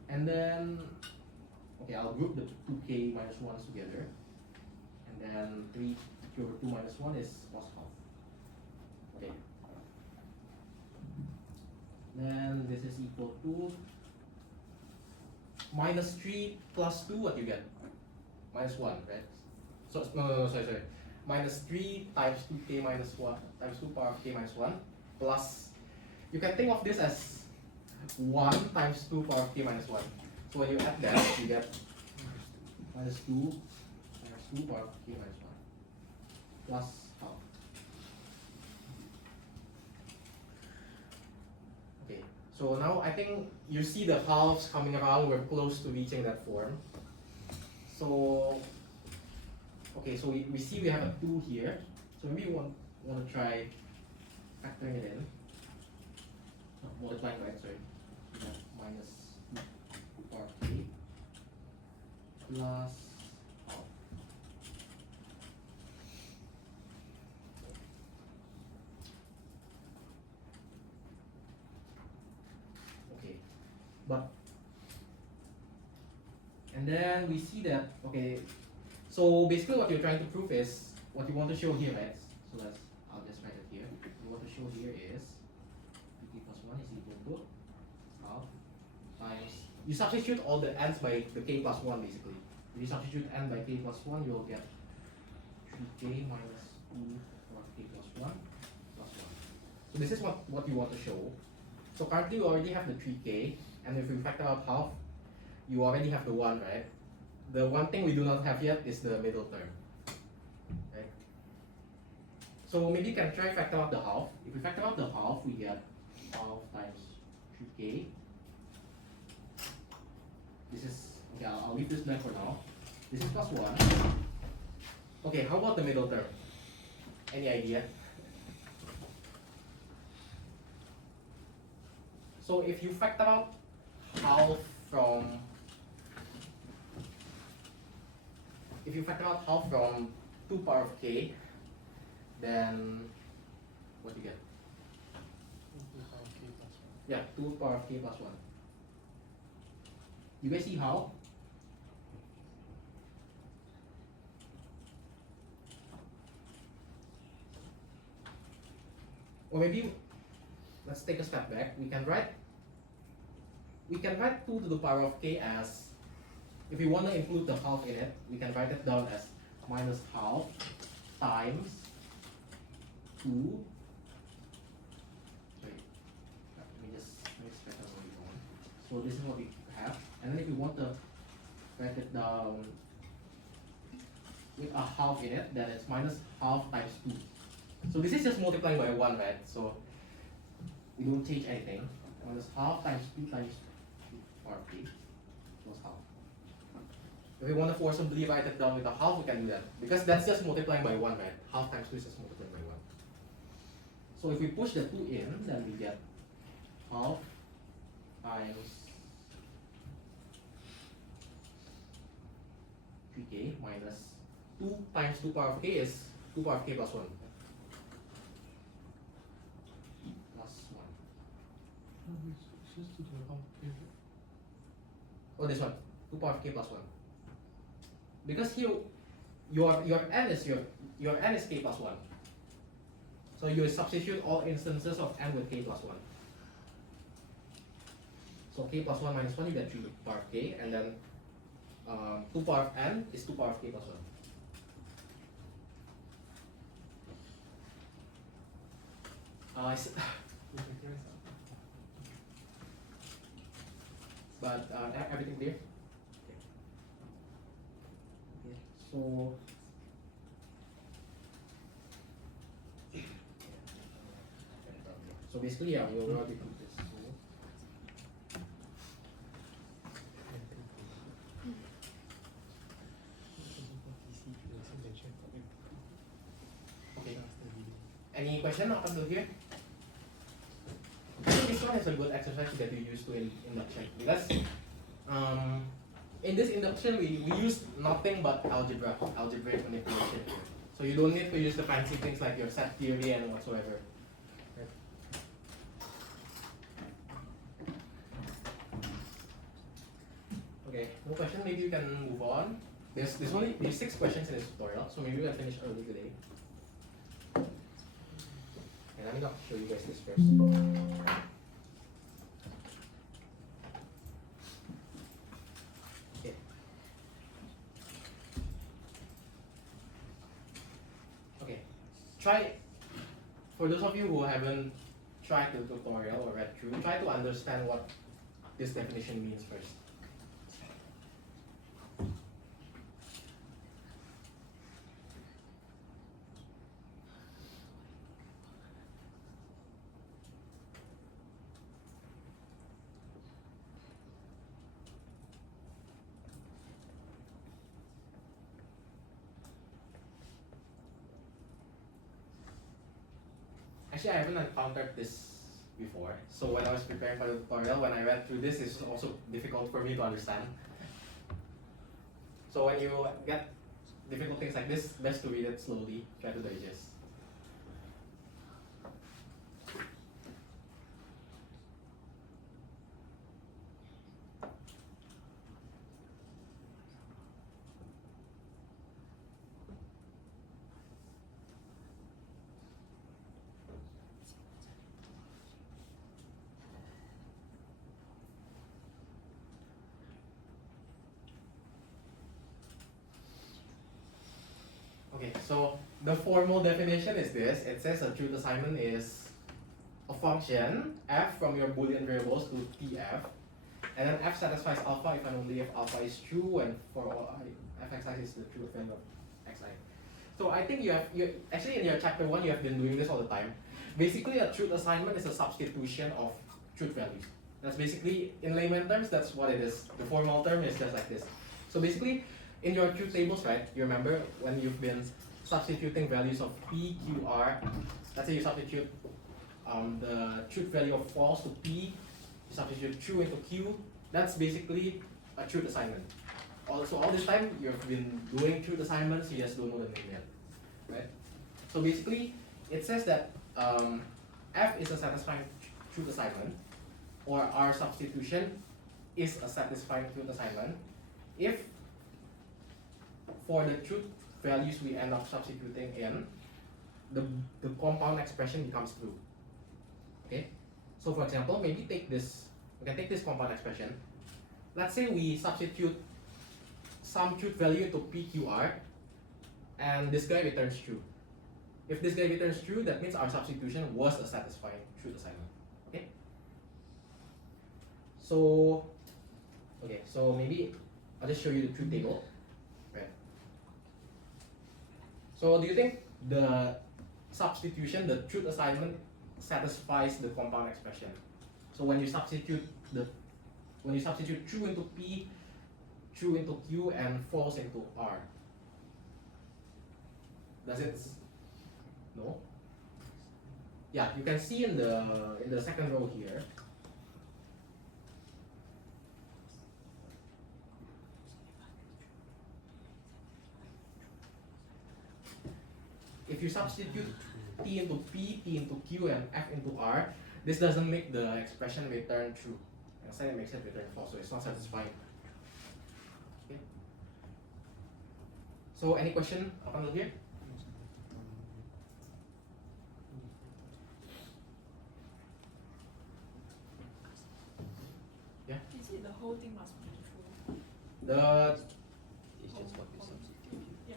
And then, okay, I'll group the 2k minus 1s together. And then 3 over 2 minus 1 is plus half. Okay. Then this is equal to minus 3 plus 2, what you get? Minus 1, right? So, no, sorry. Minus 3 times 2k minus 1 times 2 power of k minus 1 plus, you can think of this as 1 times 2 power of k minus 1. So when you add that, you get minus 2 times 2 power of k minus 1 plus half. Okay, so now I think you see the halves coming around, we're close to reaching that form. So, okay, so we see we have a 2 here. So maybe we want to try factoring it in. No, multiplying, right? Sorry. We have minus 2 power of k plus half. Okay, but and then we see that, okay, so basically what you're trying to prove is what you want to show here, right? So I'll just write it here. What you want to show here is pt plus 1 is equal to half times, you substitute all the n's by the k plus 1 basically. If you substitute n by k plus 1, you'll get 3k minus 2 power k plus 1 plus 1. So this is what you want to show. So currently you already have the 3k, and if we factor out half, you already have the 1, right? The one thing we do not have yet is the middle term, right? So maybe you can try factor out the half. If we factor out the half, we get half times 3k. This is, okay, I'll leave this blank for now. This is plus 1. Okay, how about the middle term? Any idea? So if you factor out half from, if you factor out half from 2 power of k, then what do you get? 2 power of k plus 1. Yeah, 2 power of k plus 1. You guys see how? Or maybe let's take a step back. We can write 2 to the power of k as, if we want to include the half in it, we can write it down as minus half times 2. Sorry, let me stretch out what we want. So this is what we have, and then if we want to write it down with a half in it, then it's minus half times 2. So this is just multiplying by 1, right? So we don't change anything. Minus half times 2 times 2 power of k plus half. If we want to forcibly write it down with a half, we can do that. Because that's just multiplying by 1, right? Half times 2 is just multiplying by 1. So if we push the 2 in, then we get half times 3k minus 2 times 2 power of k is 2 power of k plus 1. Plus 1. No, it's just to the half k. Oh, this one. 2 power of k plus 1. Because here, your n is your n is k plus 1. So you substitute all instances of n with k plus 1. So k plus 1 minus 1, you get 3 power of k, and then 2 power of n is 2 power of k plus 1. But everything clear? Okay. So basically, yeah, we already put this. So okay. Any question up until here? I think this one is a good exercise that you use to induction because in this induction we use nothing but algebraic manipulation here. So you don't need to use the fancy things like your set theory and whatsoever. Okay, no question, maybe you can move on. There's 6 questions in this tutorial, so maybe we can finish early today. And I'm gonna show you guys this first. Okay. Okay. For those of you who haven't tried the tutorial or read through, try to understand what this definition means first. Actually, I haven't encountered this before. So when I was preparing for the tutorial, when I read through this, it's also difficult for me to understand. So when you get difficult things like this, best to read it slowly, try to digest. Okay, so the formal definition is this. It says a truth assignment is a function f from your Boolean variables to tf, and then f satisfies alpha if and only if alpha is true, and for all I, fxi is the truth value of xi. So I think you actually in your chapter 1 you have been doing this all the time. Basically, a truth assignment is a substitution of truth values. That's basically, in layman terms, that's what it is. The formal term is just like this. So basically, in your truth tables, right, you remember when you've been substituting values of p, q, r, let's say you substitute the truth value of false to p, you substitute true into q, that's basically a truth assignment. Also, all this time, you've been doing truth assignments, you just don't know the name yet, right? So basically, it says that f is a satisfying truth assignment, or our substitution is a satisfying truth assignment if for the truth values we end up substituting in, the compound expression becomes true. Okay? So for example, maybe take this, we can take this compound expression. Let's say we substitute some truth value into PQR, and this guy returns true. If this guy returns true, that means our substitution was a satisfying truth assignment. Okay? So maybe I'll just show you the truth table. Right. So do you think the substitution, the truth assignment, satisfies the compound expression? So when you substitute true into P, true into Q, and false into R, does it? No. Yeah, you can see in the second row here, you substitute T into P, T into Q, and F into R, this doesn't make the expression return true. Instead, it makes it return false, so it's not satisfying. Okay. So, any question up until here? Is it the whole thing must be true? The It's just what you substitute. Yeah.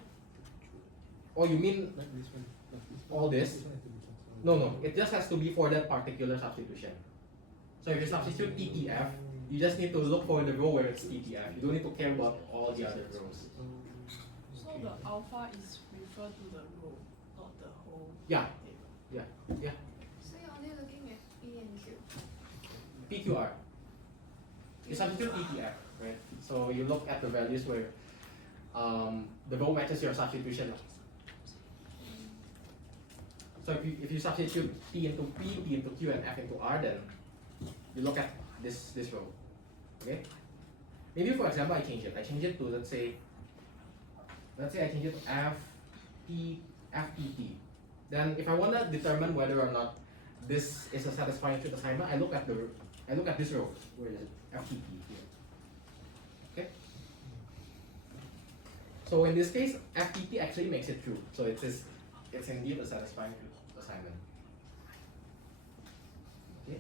oh, you mean Like this one. Like this one. all this? This one has to be transferred. No, it just has to be for that particular substitution. So if you substitute TTF, you just need to look for the row where it's TTF. You don't need to care about all the other rows. So the alpha is refer to the row, not the whole Yeah. table. So you're only looking at P and Q. PQR. You substitute TTF, right? So you look at the values where the row matches your substitution. So if you substitute T into P, T into Q, and F into R, then you look at this row. Okay? Maybe for example I change it. I change it to let's say I change it to FTT. Then if I wanna determine whether or not this is a satisfying truth assignment, I look at this row. Where is it? FTT here. Okay? So in this case, FTT actually makes it true. So it's indeed a satisfying truth assignment. Okay?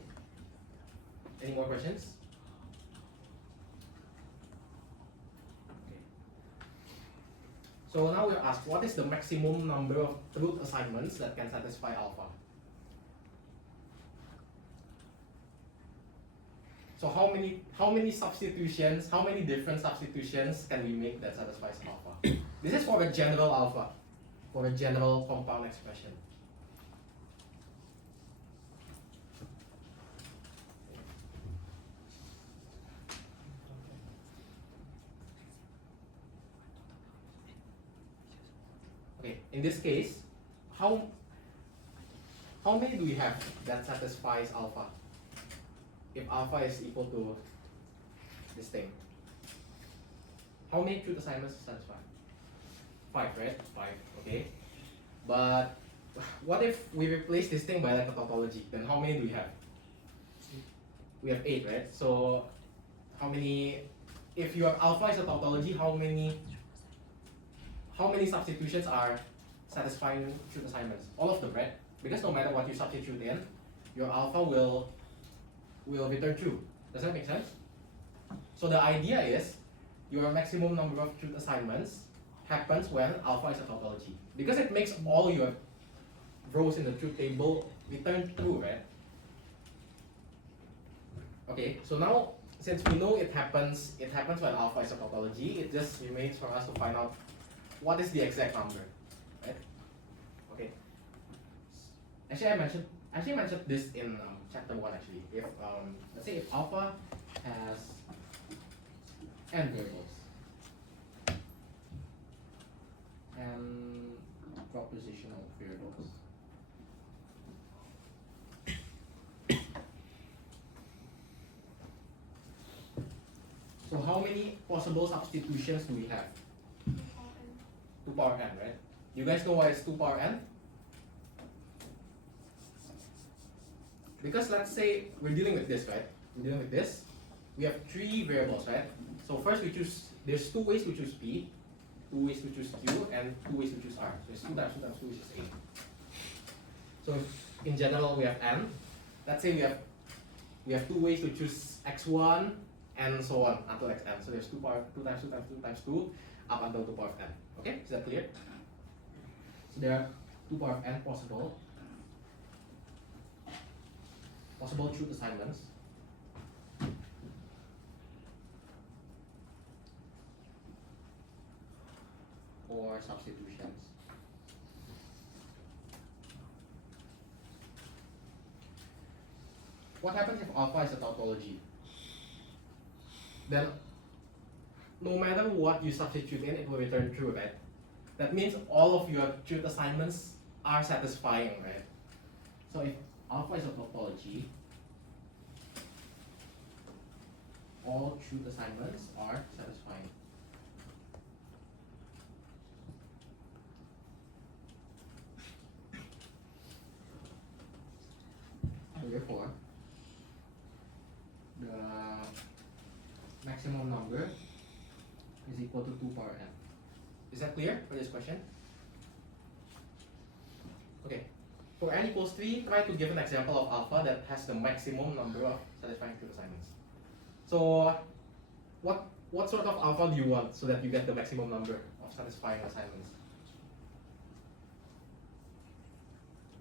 Any more questions? Okay. So now we're asked, what is the maximum number of truth assignments that can satisfy alpha? So how many substitutions, how many different substitutions can we make that satisfies alpha? This is for a general alpha, for a general compound expression. Okay, in this case, how many do we have that satisfies alpha? If alpha is equal to this thing. How many truth assignments satisfy? 5, right? 5, okay. But what if we replace this thing by like a tautology? Then how many do we have? We have 8, right? So how many, if your alpha is a tautology, how many substitutions are satisfying truth assignments? All of them, right? Because no matter what you substitute in, your alpha will return true. Does that make sense? So the idea is your maximum number of truth assignments happens when alpha is a tautology. Because it makes all your rows in the truth table return true, right? Okay, so now since we know it happens when alpha is a tautology, it just remains for us to find out what is the exact number, right? Okay. Actually, I mentioned this in chapter 1 actually. If let's say if alpha has n variables and propositional variables, so how many possible substitutions do we have? 2 power n, right? You guys know why it's 2 power n? Because let's say we're dealing with this, right? We're dealing with this. We have 3 variables, right? So first we choose, there's 2 ways to choose P, 2 ways to choose Q, and 2 ways to choose R. So it's 2 times 2 times 2, which is 8. So in general we have n. Let's say we have 2 ways to choose x1 and so on until xn. So there's 2 times 2 times 2 times 2 up until 2 power of n. Okay, is that clear? So there are 2 power of n possible truth assignments. Or substitutions. What happens if alpha is a tautology? Then no matter what you substitute in, it will return true, right? That means all of your truth assignments are satisfying, right? So if alpha is a tautology, all truth assignments are satisfying. therefore, the maximum number is equal to 2 power n. Is that clear for this question? Okay. For n equals 3, try to give an example of alpha that has the maximum number of satisfying truth assignments. So, what sort of alpha do you want so that you get the maximum number of satisfying assignments?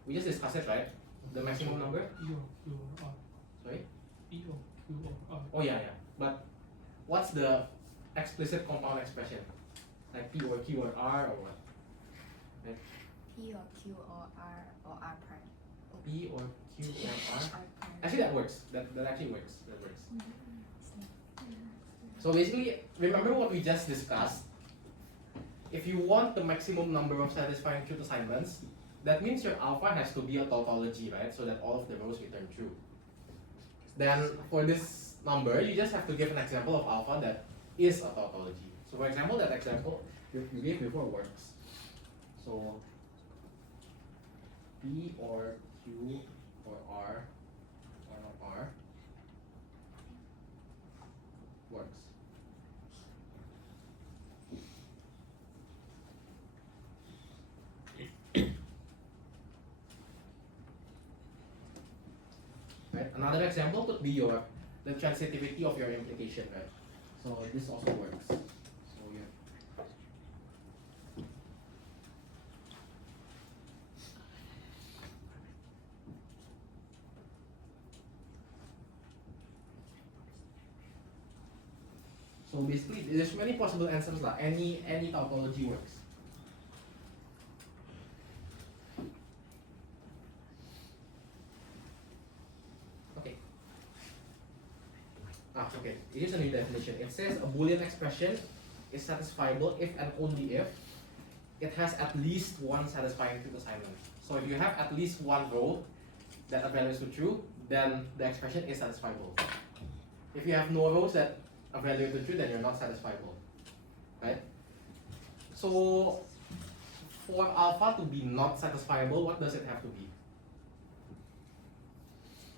We just discussed it, right? The maximum number? E or Q or R. Sorry? E or Q or R. Oh yeah. But what's the explicit compound expression? Like P or Q or R or what? P or Q or R prime. P or Q or R? R prime. Actually that works. That actually works. That works. So basically, remember what we just discussed. If you want the maximum number of satisfying truth assignments, that means your alpha has to be a tautology, right? So that all of the rows return true. Then for this number, you just have to give an example of alpha that is a tautology. So for example, that example you gave before works. So P or Q or R or not R works. Right? Another example could be the transitivity of your implication, right? So this also works. So yeah. So basically, there's many possible answers lah. Any tautology works. Okay. It is a new definition. It says a Boolean expression is satisfiable if and only if it has at least one satisfying truth assignment. So if you have at least one row that a value is to true, then the expression is satisfiable. If you have no rows that a value to true, then you're not satisfiable. Right? So for alpha to be not satisfiable, what does it have to be?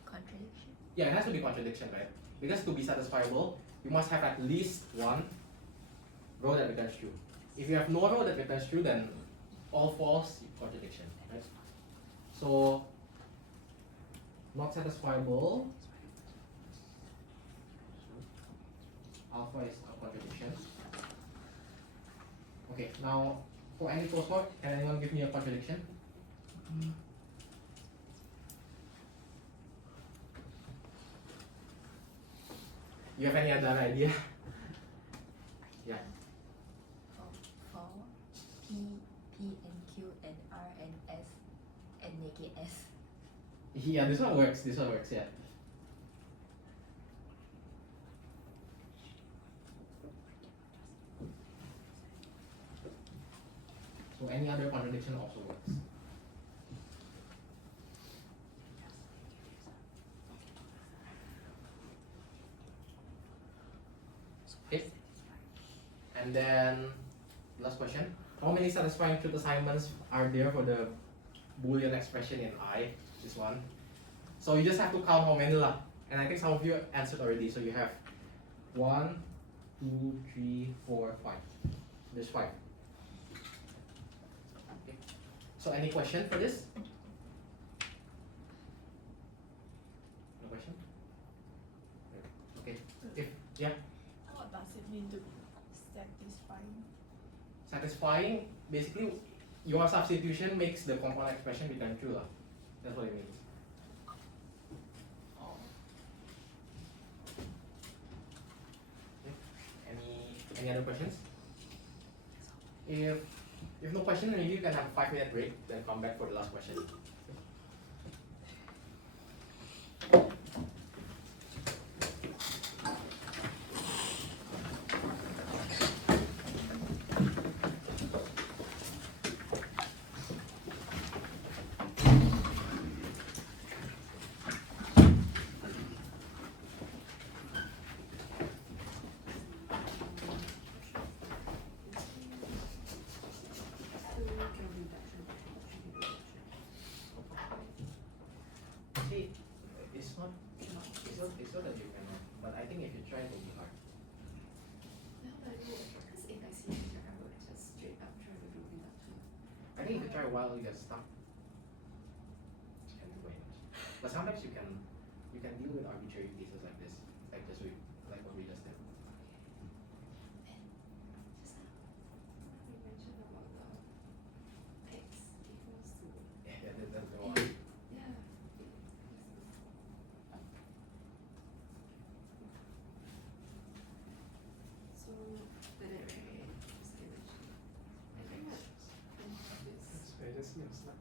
Contradiction. Yeah, it has to be contradiction, right? Because to be satisfiable, you must have at least one row that returns true. If you have no row that returns true, then all false, contradiction, right? So not satisfiable, alpha is a contradiction. Okay, now for any equals 4, can anyone give me a contradiction? You have any other idea? Yeah. For P and Q and R and S and negate S. Yeah, this one works. This one works, yeah. So any other contradiction also works. Okay. And then last question. How many satisfying truth assignments are there for the Boolean expression in I? This one. So you just have to count how many lah. And I think some of you answered already. So you have 1, 2, 3, 4, 5. There's 5. Okay. So any question for this? No question? Okay. Yeah. What does it mean to be satisfying? Satisfying, basically your substitution makes the compound expression return true lah. That's what it means. Okay. Any other questions? If no question, maybe you can have a 5-minute break, then come back for the last question. It's not, Cannot. it's not that you cannot, but I think if you try, it will be hard. Then how do I do it? Because in I see it, I would just straight up try to do reduction. I think if you try a while, you get stuck. You can't do very much. But sometimes you can deal with arbitrary cases like this, like this week, like what we just did. Just now, we mentioned about the x equals to Yeah, that's the one. yeah. So like that, right? Just imagine. I think that in this I just see a slide. I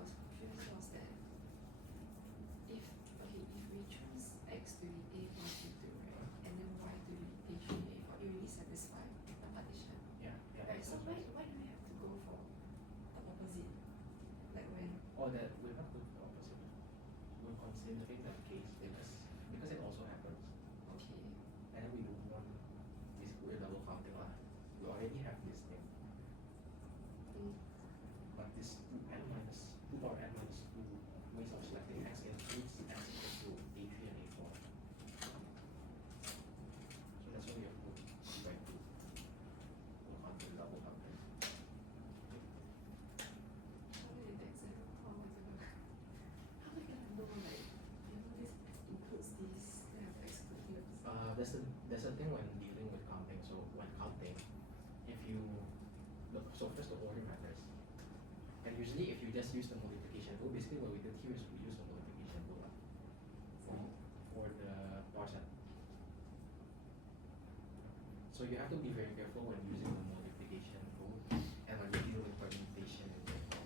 was confused was that if we choose x to be a plus b2, right, and then y to be a3a, it already satisfy the partition. Yeah, yeah. Right, so why do we have to go for the opposite? Like when Or that we're not doing the opposite. We're considering that case because it also happens. okay, And then we don't want this weird double counting lah. We already have this thing. But this 2 power n minus 2 ways of selecting x includes x equals to a3 and a4. So that's why we have to put b by 2. We'll count the double counting. how do you exam? How am I gonna know like this includes this, then I have to exclude this? There's a thing when dealing with counting. So when counting, if you so first the order matters. And usually if you just use the multiplication rule, basically what we did here is we use the multiplication rule for the power set. So you have to be very careful when using the multiplication rule and when you deal with permutation in general.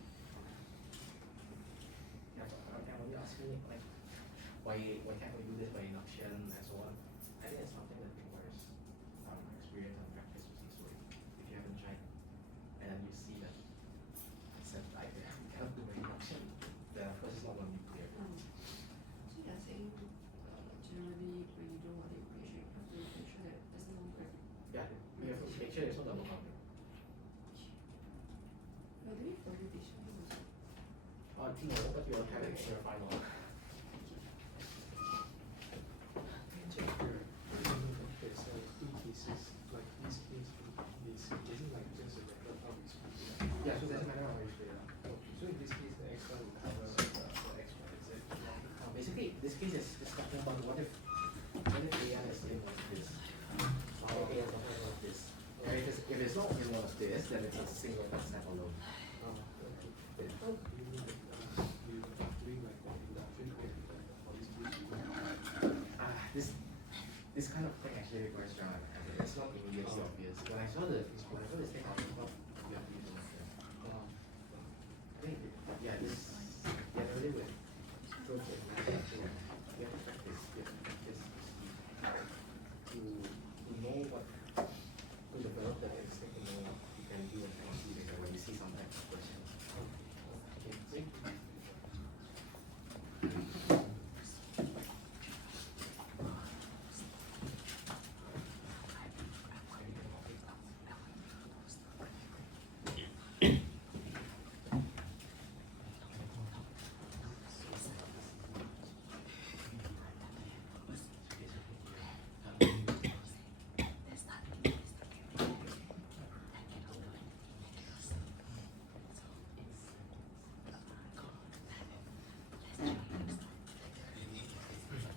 Yeah, and when you ask me like why can't we do this by induction and so on, I think it's something that requires experience and practice to see. So if you haven't tried and then you see that except I cannot do by induction, then of course it's not going to be clear. So you're saying generally when you do multiplication, you have to make sure that there's no Yeah, you have to make sure there's no double counting. You're doing permutation also. No, but you'll have it in your final. Check here. There's like 2 cases, like this case, this. Is it like just a matter of how we split it up? Yeah, so doesn't matter how you split it up. Okay, so in this case, the x1 will cover the x, y, and z. Basically, this case is talking about what if AN is in like this, or AN is not like this. And if it's not in one of this, then it's a single concept alone. Okay. How do you mean that you are doing like an induction for this case? This kind of thing actually requires strong understanding. It's not immediately obvious. When I saw this thing, I thought you have to use induction. I think yeah, this generally with project you have to practice. You have to practice to know what to develop that instinct, to know what you can do and cannot do later when you see some type of question. Okay, thank you.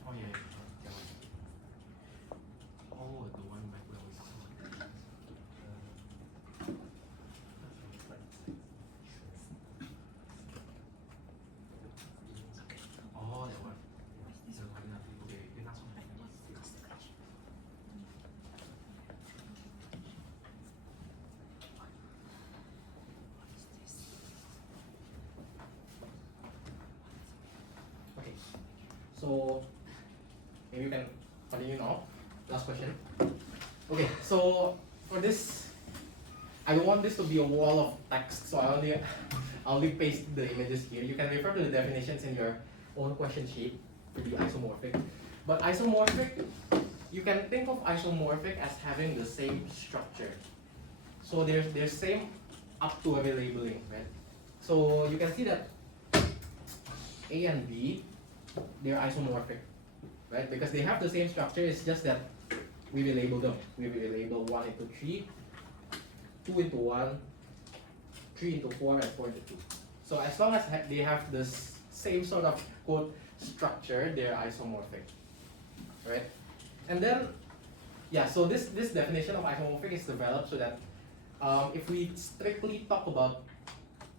Oh yeah, that one. Oh, the one back where we saw it. Oh, that one. The one that okay, the last one. Okay, so maybe you can continue now. Last question. Okay, so for this, I don't want this to be a wall of text, so I only paste the images here. You can refer to the definitions in your own question sheet to be isomorphic. But isomorphic, you can think of isomorphic as having the same structure. So there's same up to a relabeling, right? So you can see that A and B they're isomorphic, right? Because they have the same structure, it's just that we will label them. We will label 1 into 3, 2 into 1, 3 into 4, and 4 into 2. So as long as they have this same sort of quote structure, they're isomorphic, right? And then, yeah, so this definition of isomorphic is developed so that if we strictly talk about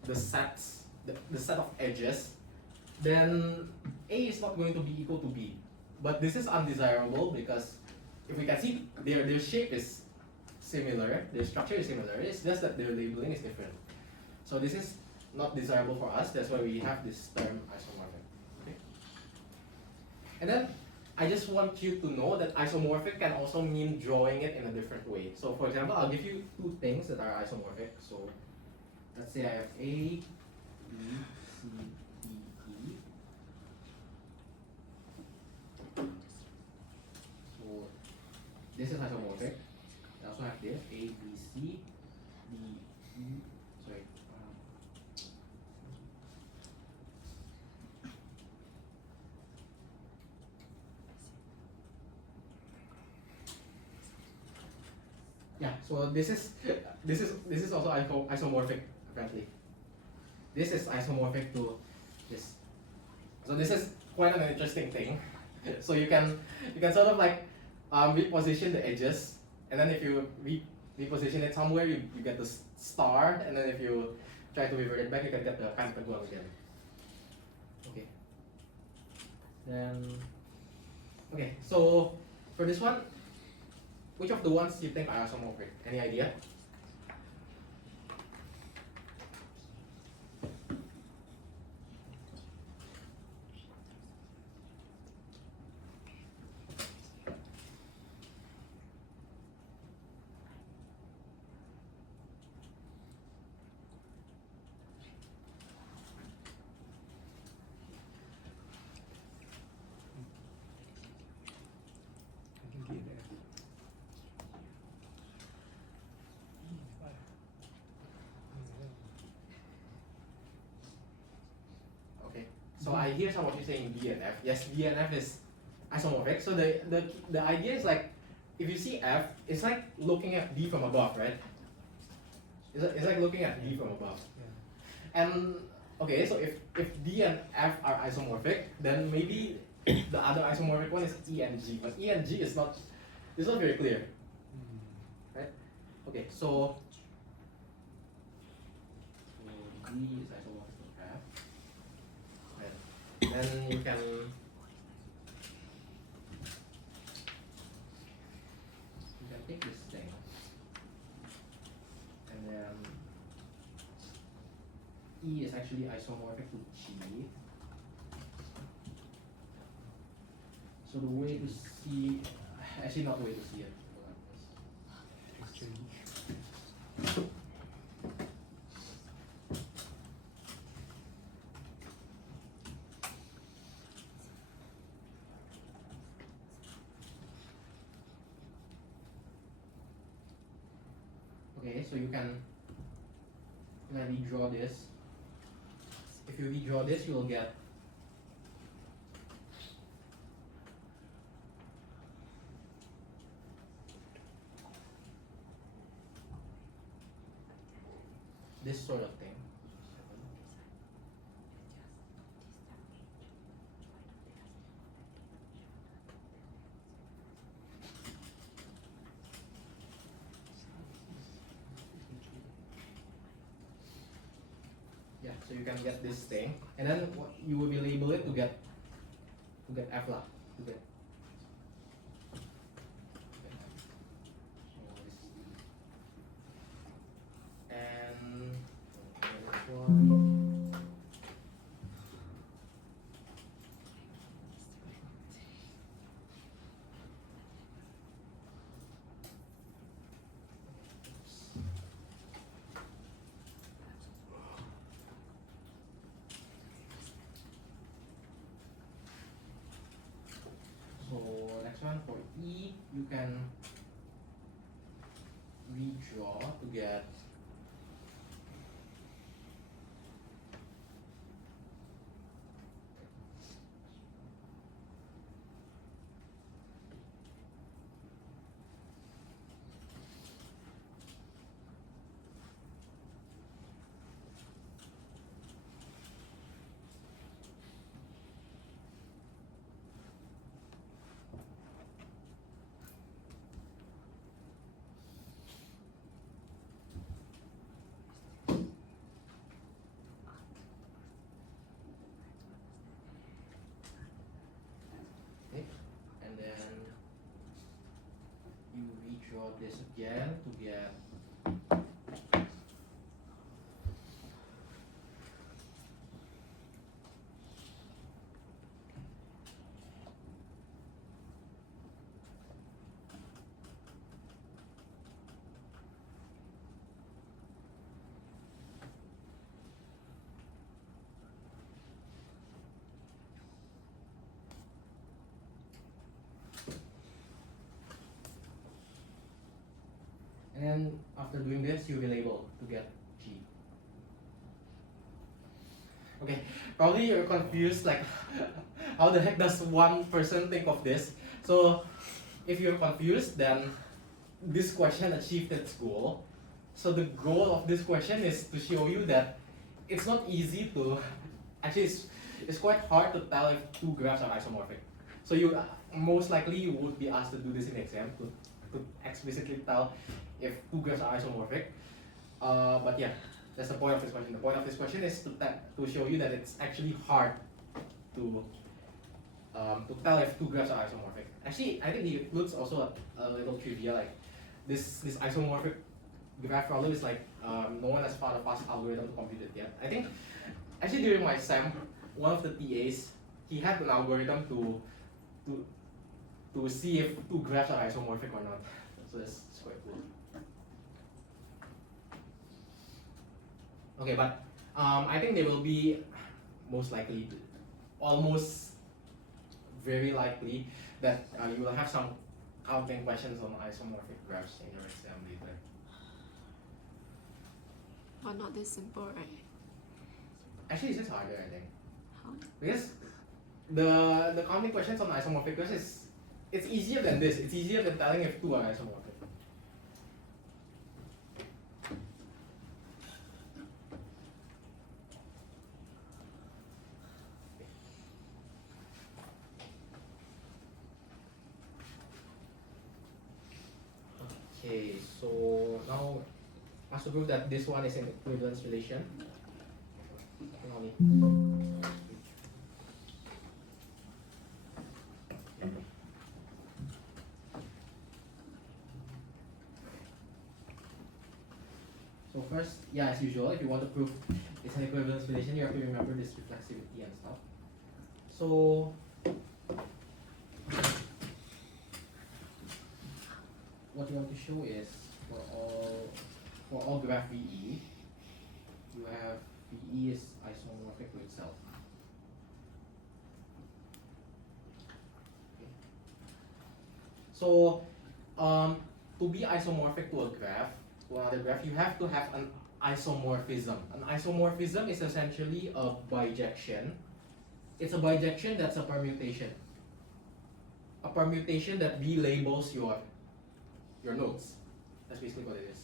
the sets, the set of edges, then A is not going to be equal to B. But this is undesirable because if we can see their shape is similar, their structure is similar, it's just that their labeling is different. So this is not desirable for us, that's why we have this term isomorphic. Okay? And then I just want you to know that isomorphic can also mean drawing it in a different way. So for example, I'll give you two things that are isomorphic. So let's say I have A, B, C, D, E. So this is isomorphic. I also have this A, B, C, D, E. Sorry. Yeah, so this is also isomorphic apparently. This is isomorphic to this. So this is quite an interesting thing. So you can sort of like reposition the edges, and then if you reposition it somewhere, you get the star, and then if you try to revert it back, you can get the pentagon again. Okay. Then okay, so for this one, which of the ones you think are isomorphic? Any idea? I think D and F. Okay. So I hear some of you saying D and F. Yes, D and F is isomorphic. So the idea is like, if you see F, it's like looking at D from above, right? It's like looking at D from above. Yeah. And okay, so if D and F are isomorphic, then maybe the other isomorphic one is E and G. But E and G is not very clear. Right? Okay, so D is isomorphic to F. And then you can take this thing and then E is actually isomorphic to G. So the way to see, actually not the way to see it. Exchange. Okay, so you can redraw this. If you redraw this, you will get this sort of thing. Yeah, so you can get this thing, and then what you will label it to get F lah, to get. And this one. So next one for E, you can redraw to get draw this again to get and then after doing this, you will be able to get G. Okay, probably you're confused, like, how the heck does one person think of this? So, if you're confused, then this question achieved its goal. So the goal of this question is to show you that it's not easy to, actually it's quite hard to tell if two graphs are isomorphic. So you most likely you would be asked to do this in exam to explicitly tell if two graphs are isomorphic. But yeah, that's the point of this question. The point of this question is to show you that it's actually hard to tell if two graphs are isomorphic. Actually, I think it includes also a little trivia, like this isomorphic graph problem is like no one has found a fast algorithm to compute it yet. I think actually during my SEM, one of the TAs, he had an algorithm to see if two graphs are isomorphic or not. So that's quite cool. Okay, but I think they will be most likely, almost very likely that you will have some counting questions on isomorphic graphs in your exam later. But not this simple, right? Actually, it's just harder, I think, How? because the counting questions on isomorphic graphs it's easier than this. It's easier than telling if two are isomorphic. Okay, so now has to prove that this one is an equivalence relation. So first, yeah, as usual, if you want to prove it's an equivalence relation, you have to remember this reflexivity and stuff. So what you want to show is for all graph VE, you have VE is isomorphic to itself. Okay. So to be isomorphic to a graph, to another graph, you have to have an isomorphism. An isomorphism is essentially a bijection. It's a bijection that's a permutation. A permutation that relabels your nodes. That's basically what it is.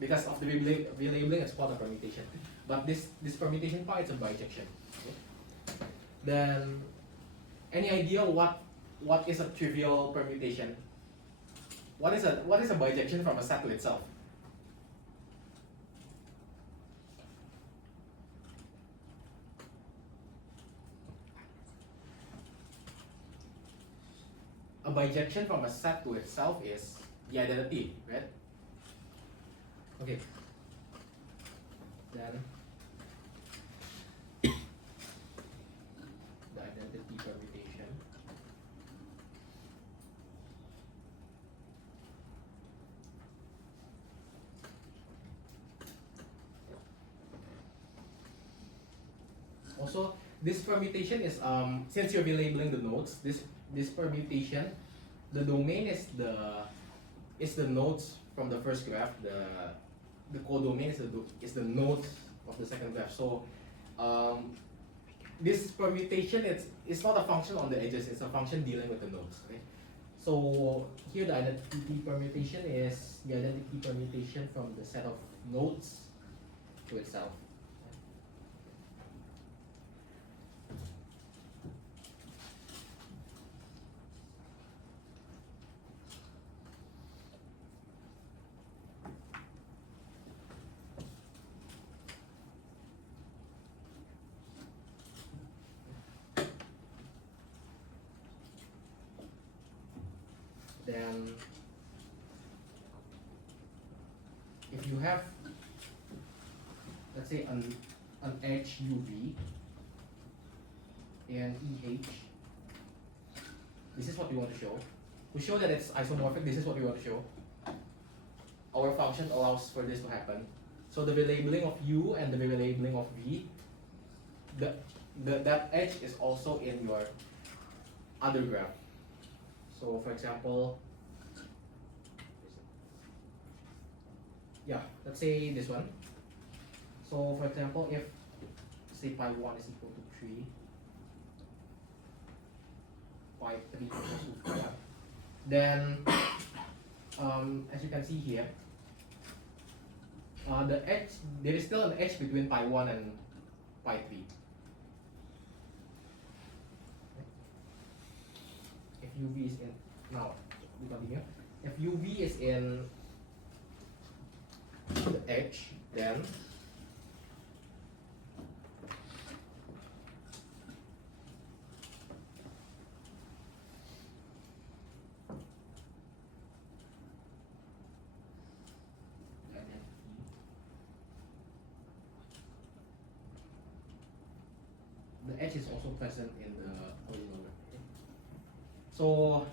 Because of the relabeling, it's called a permutation. But this permutation part is a bijection. Okay? Then, any idea what is a trivial permutation? What is a bijection from a set to itself? A bijection from a set to itself is the identity, right? Okay. Then the identity permutation. Also, this permutation is since you're relabeling the nodes, this permutation, the domain is the nodes from the first graph. The codomain is the nodes of the second graph. So this permutation it's not a function on the edges. It's a function dealing with the nodes. Okay? So here the identity permutation is the identity permutation from the set of nodes to itself. Then you have, let's say, an edge UV and EH, this is what we want to show. To show that it's isomorphic, this is what we want to show. Our function allows for this to happen. So the relabeling of U and the relabeling of V, that edge is also in your other graph. So for example, yeah, let's say this one. So for example, if say pi 1 is equal to 3, pi 3 equals to 5, then as you can see here, the edge, there is still an edge between pi 1 and pi 3. If UV is in, now we continue. If UV is in the edge, then the edge is also present in the original graph. So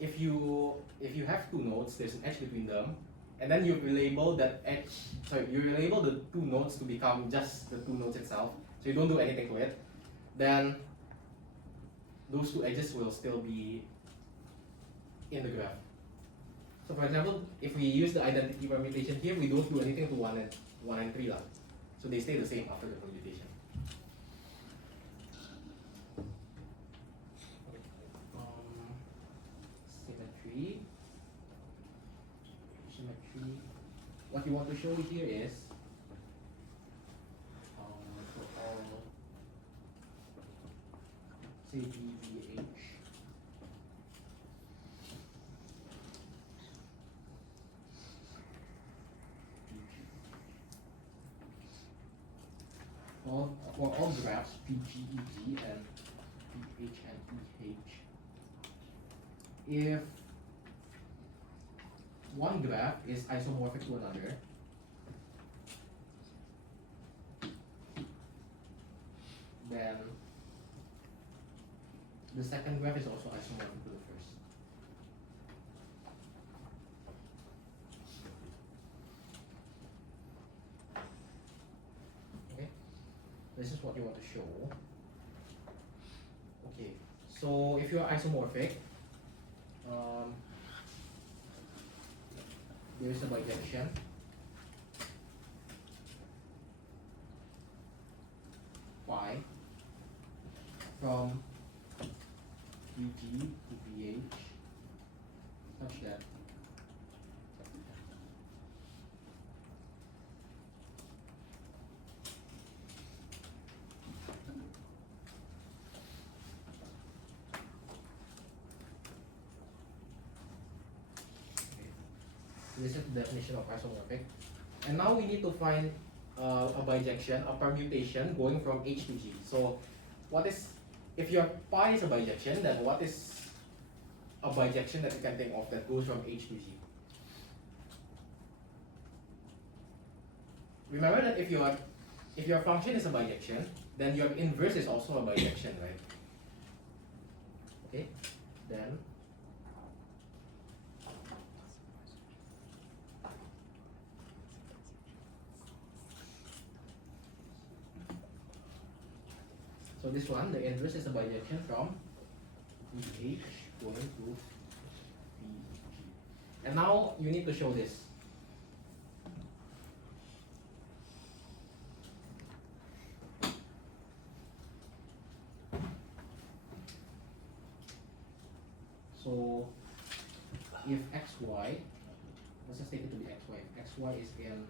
if you have two nodes, there's an edge between them, and then you relabel that edge. Sorry, you relabel the two nodes to become just the two nodes itself. So you don't do anything to it. Then those two edges will still be in the graph. So for example, if we use the identity permutation here, we don't do anything to 1 and 3 lah. So they stay the same after the permutation. Symmetry. What you want to show here is for all, say DVH, for all graphs PGEG and PH and EH, if one graph is isomorphic to another, then the second graph is also isomorphic to the first. Okay, this is what you want to show. Okay, so if you are isomorphic, there is a bijection phi from VG to VH such that this is the definition of isomorphic. And now we need to find a bijection, a permutation going from H to G. So what is, if your pi is a bijection, then what is a bijection that you can think of that goes from H to G? Remember that if your function is a bijection, then your inverse is also a bijection, right? Okay, then so this one, the inverse is a bijection from VH going to VG. And now you need to show this. So if xy, let's just take it to be xy. If xy is in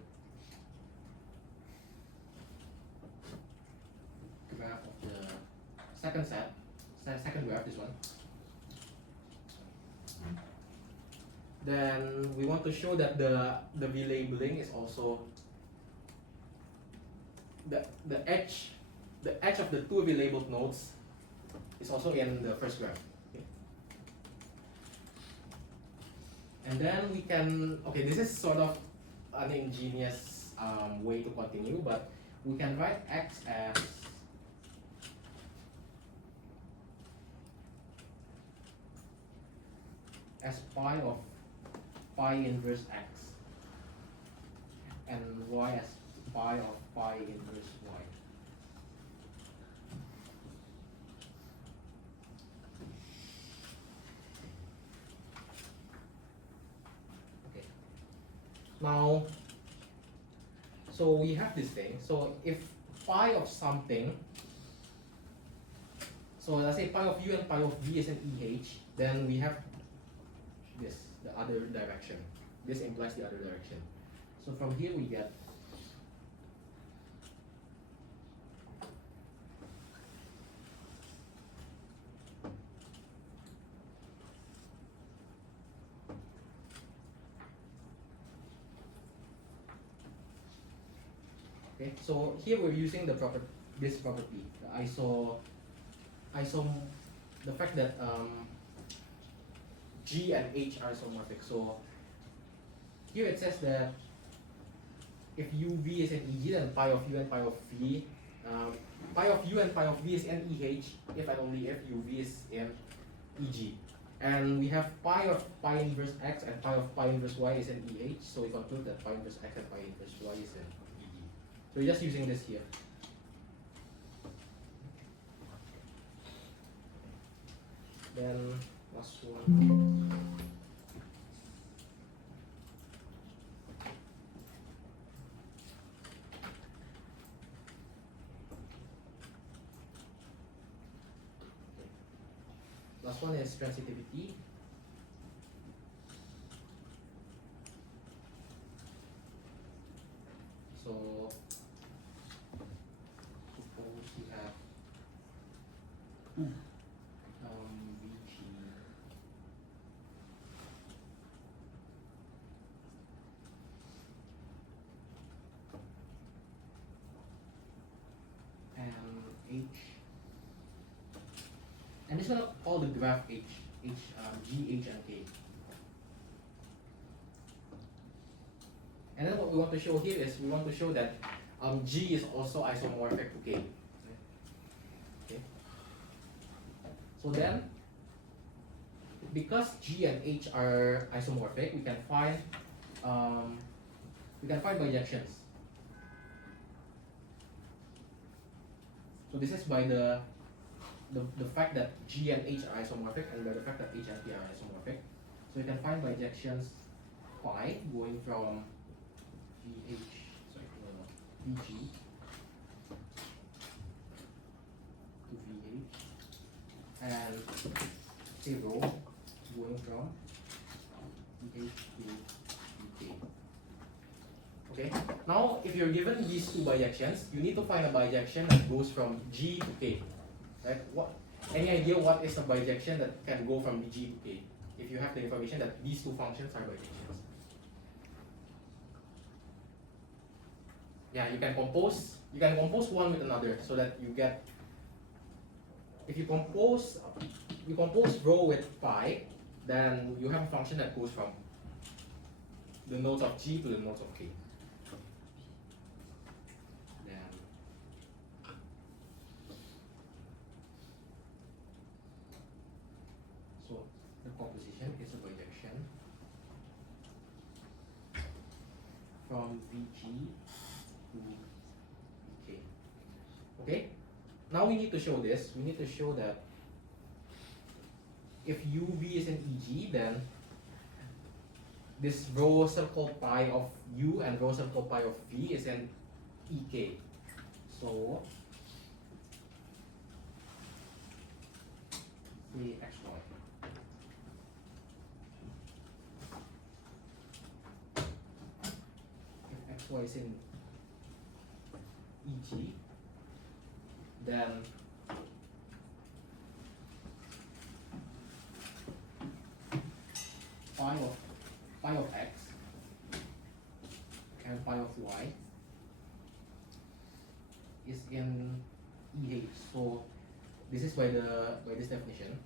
graph of the second graph, this one, then we want to show that the relabeling is also the edge of the two relabeled nodes is also in the first graph. Okay. And then we can, okay, this is sort of an ingenious way to continue, but we can write x as pi of pi inverse x and y as pi of pi inverse y. Okay. Now, so we have this thing. So if pi of something, so let's say pi of u and pi of v is an EH, then we have this, the other direction. This implies the other direction. So from here we get okay. So here we're using the this property, the the fact that G and H are isomorphic. So here it says that if UV is an EG, then pi of U and pi of V, pi of U and pi of V is an EH if and only if UV is in EG. And we have pi of pi inverse X and pi of pi inverse Y is an EH, so we conclude that pi inverse X and pi inverse Y is an EG. So we're just using this here. Then last one. Last one is transitivity. So suppose we have VG and H, and this one call the graph G, H, and K. And then what we want to show here is we want to show that G is also isomorphic to K. Okay. So then, because G and H are isomorphic, we can find bijections. So this is by the fact that G and H are isomorphic, and by the fact that H and K are isomorphic. So we can find bijections phi going from VG to VH, and 0 going from VH to VK. Okay. Now, if you're given these two bijections, you need to find a bijection that goes from G to K. Right? Any idea what is a bijection that can go from G to K? If you have the information that these two functions are bijections. Yeah, you can compose one with another so that you get, if you compose rho with phi, then you have a function that goes from the nodes of G to the nodes of K. Then so the composition is a bijection from VG to VK. Okay? Now we need to show this. We need to show that if UV is an EG, then this rho circle pi of U and rho circle pi of V is an EK. So XY. If XY is in EG, then phi of X and phi of Y is in EH. So this is by this definition.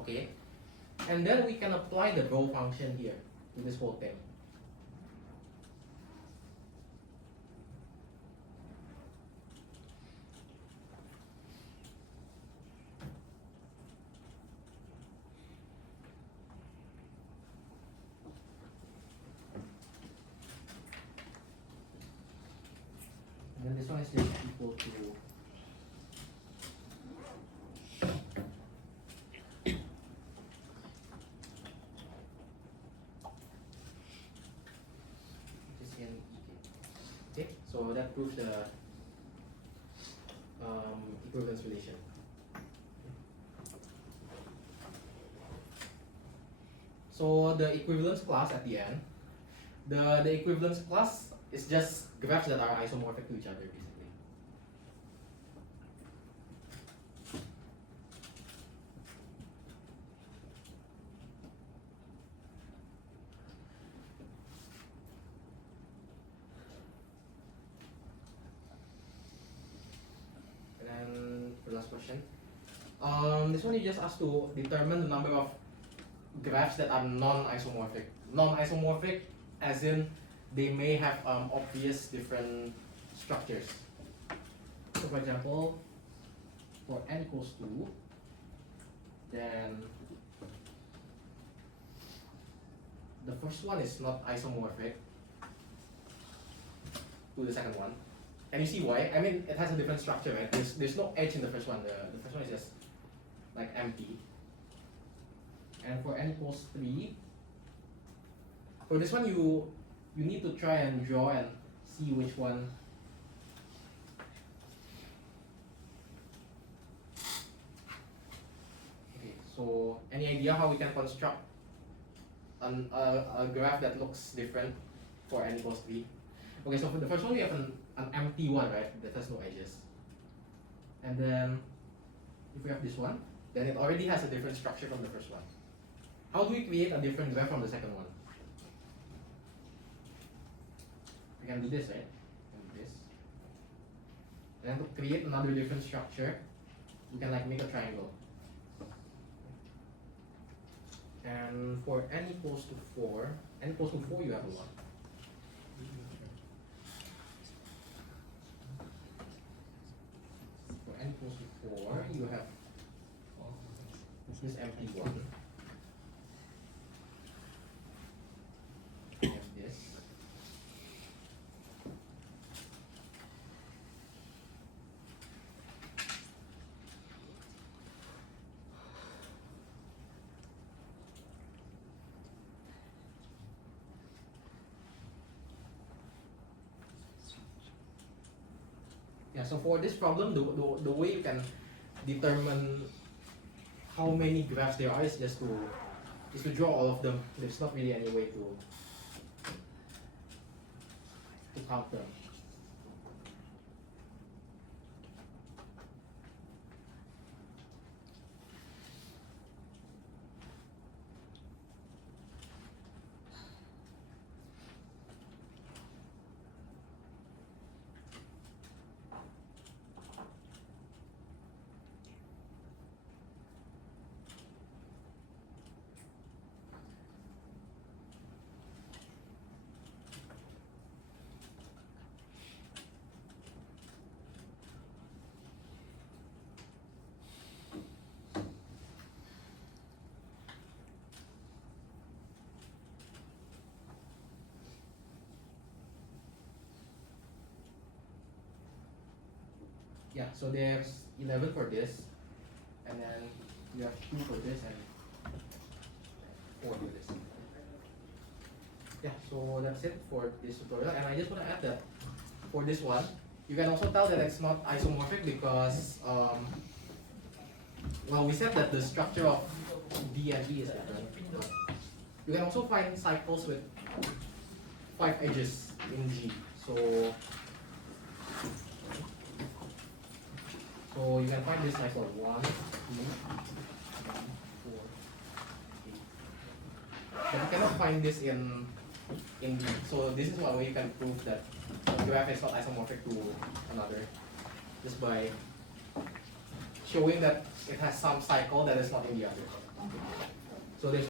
Okay. And then we can apply the rho function here to this whole thing. equal to this in okay, so that proves the equivalence relation. So the equivalence class at the end, the equivalence class is just graphs that are isomorphic to each other basically. And then the last question. This one you just asked to determine the number of graphs that are non-isomorphic. Non-isomorphic as in they may have obvious different structures. So for example, for n equals 2, then the first one is not isomorphic to the second one. And you see why? I mean, it has a different structure, right? There's no edge in the first one. The first one is just like empty. And for n equals 3, for this one you need to try and draw and see which one okay, so any idea how we can construct a graph that looks different for n equals 3? Okay, so for the first one we have an empty one, right, that has no edges. And then if we have this one, then it already has a different structure from the first one. How do we create a different graph from the second one? We can do this, right? We can do this. And then to create another different structure, we can like make a triangle. And for n equals to 4, you have a 1. For n equals to 4, you have this empty 1. And this. Yeah, so for this problem, the way you can determine how many graphs there are is just to draw all of them. There's not really any way to count them. Yeah, so there's 11 for this, and then you have 2 for this and 4 for this. Yeah, so that's it for this tutorial, and I just want to add that for this one, you can also tell that it's not isomorphic because, well, we said that the structure of D and E is different. You can also find cycles with 5 edges in G. So you can find this cycle 1, 2, 3, 4, 8. But you cannot find this in D. So this is one way you can prove that a graph is not isomorphic to another, just by showing that it has some cycle that is not in the other. So there's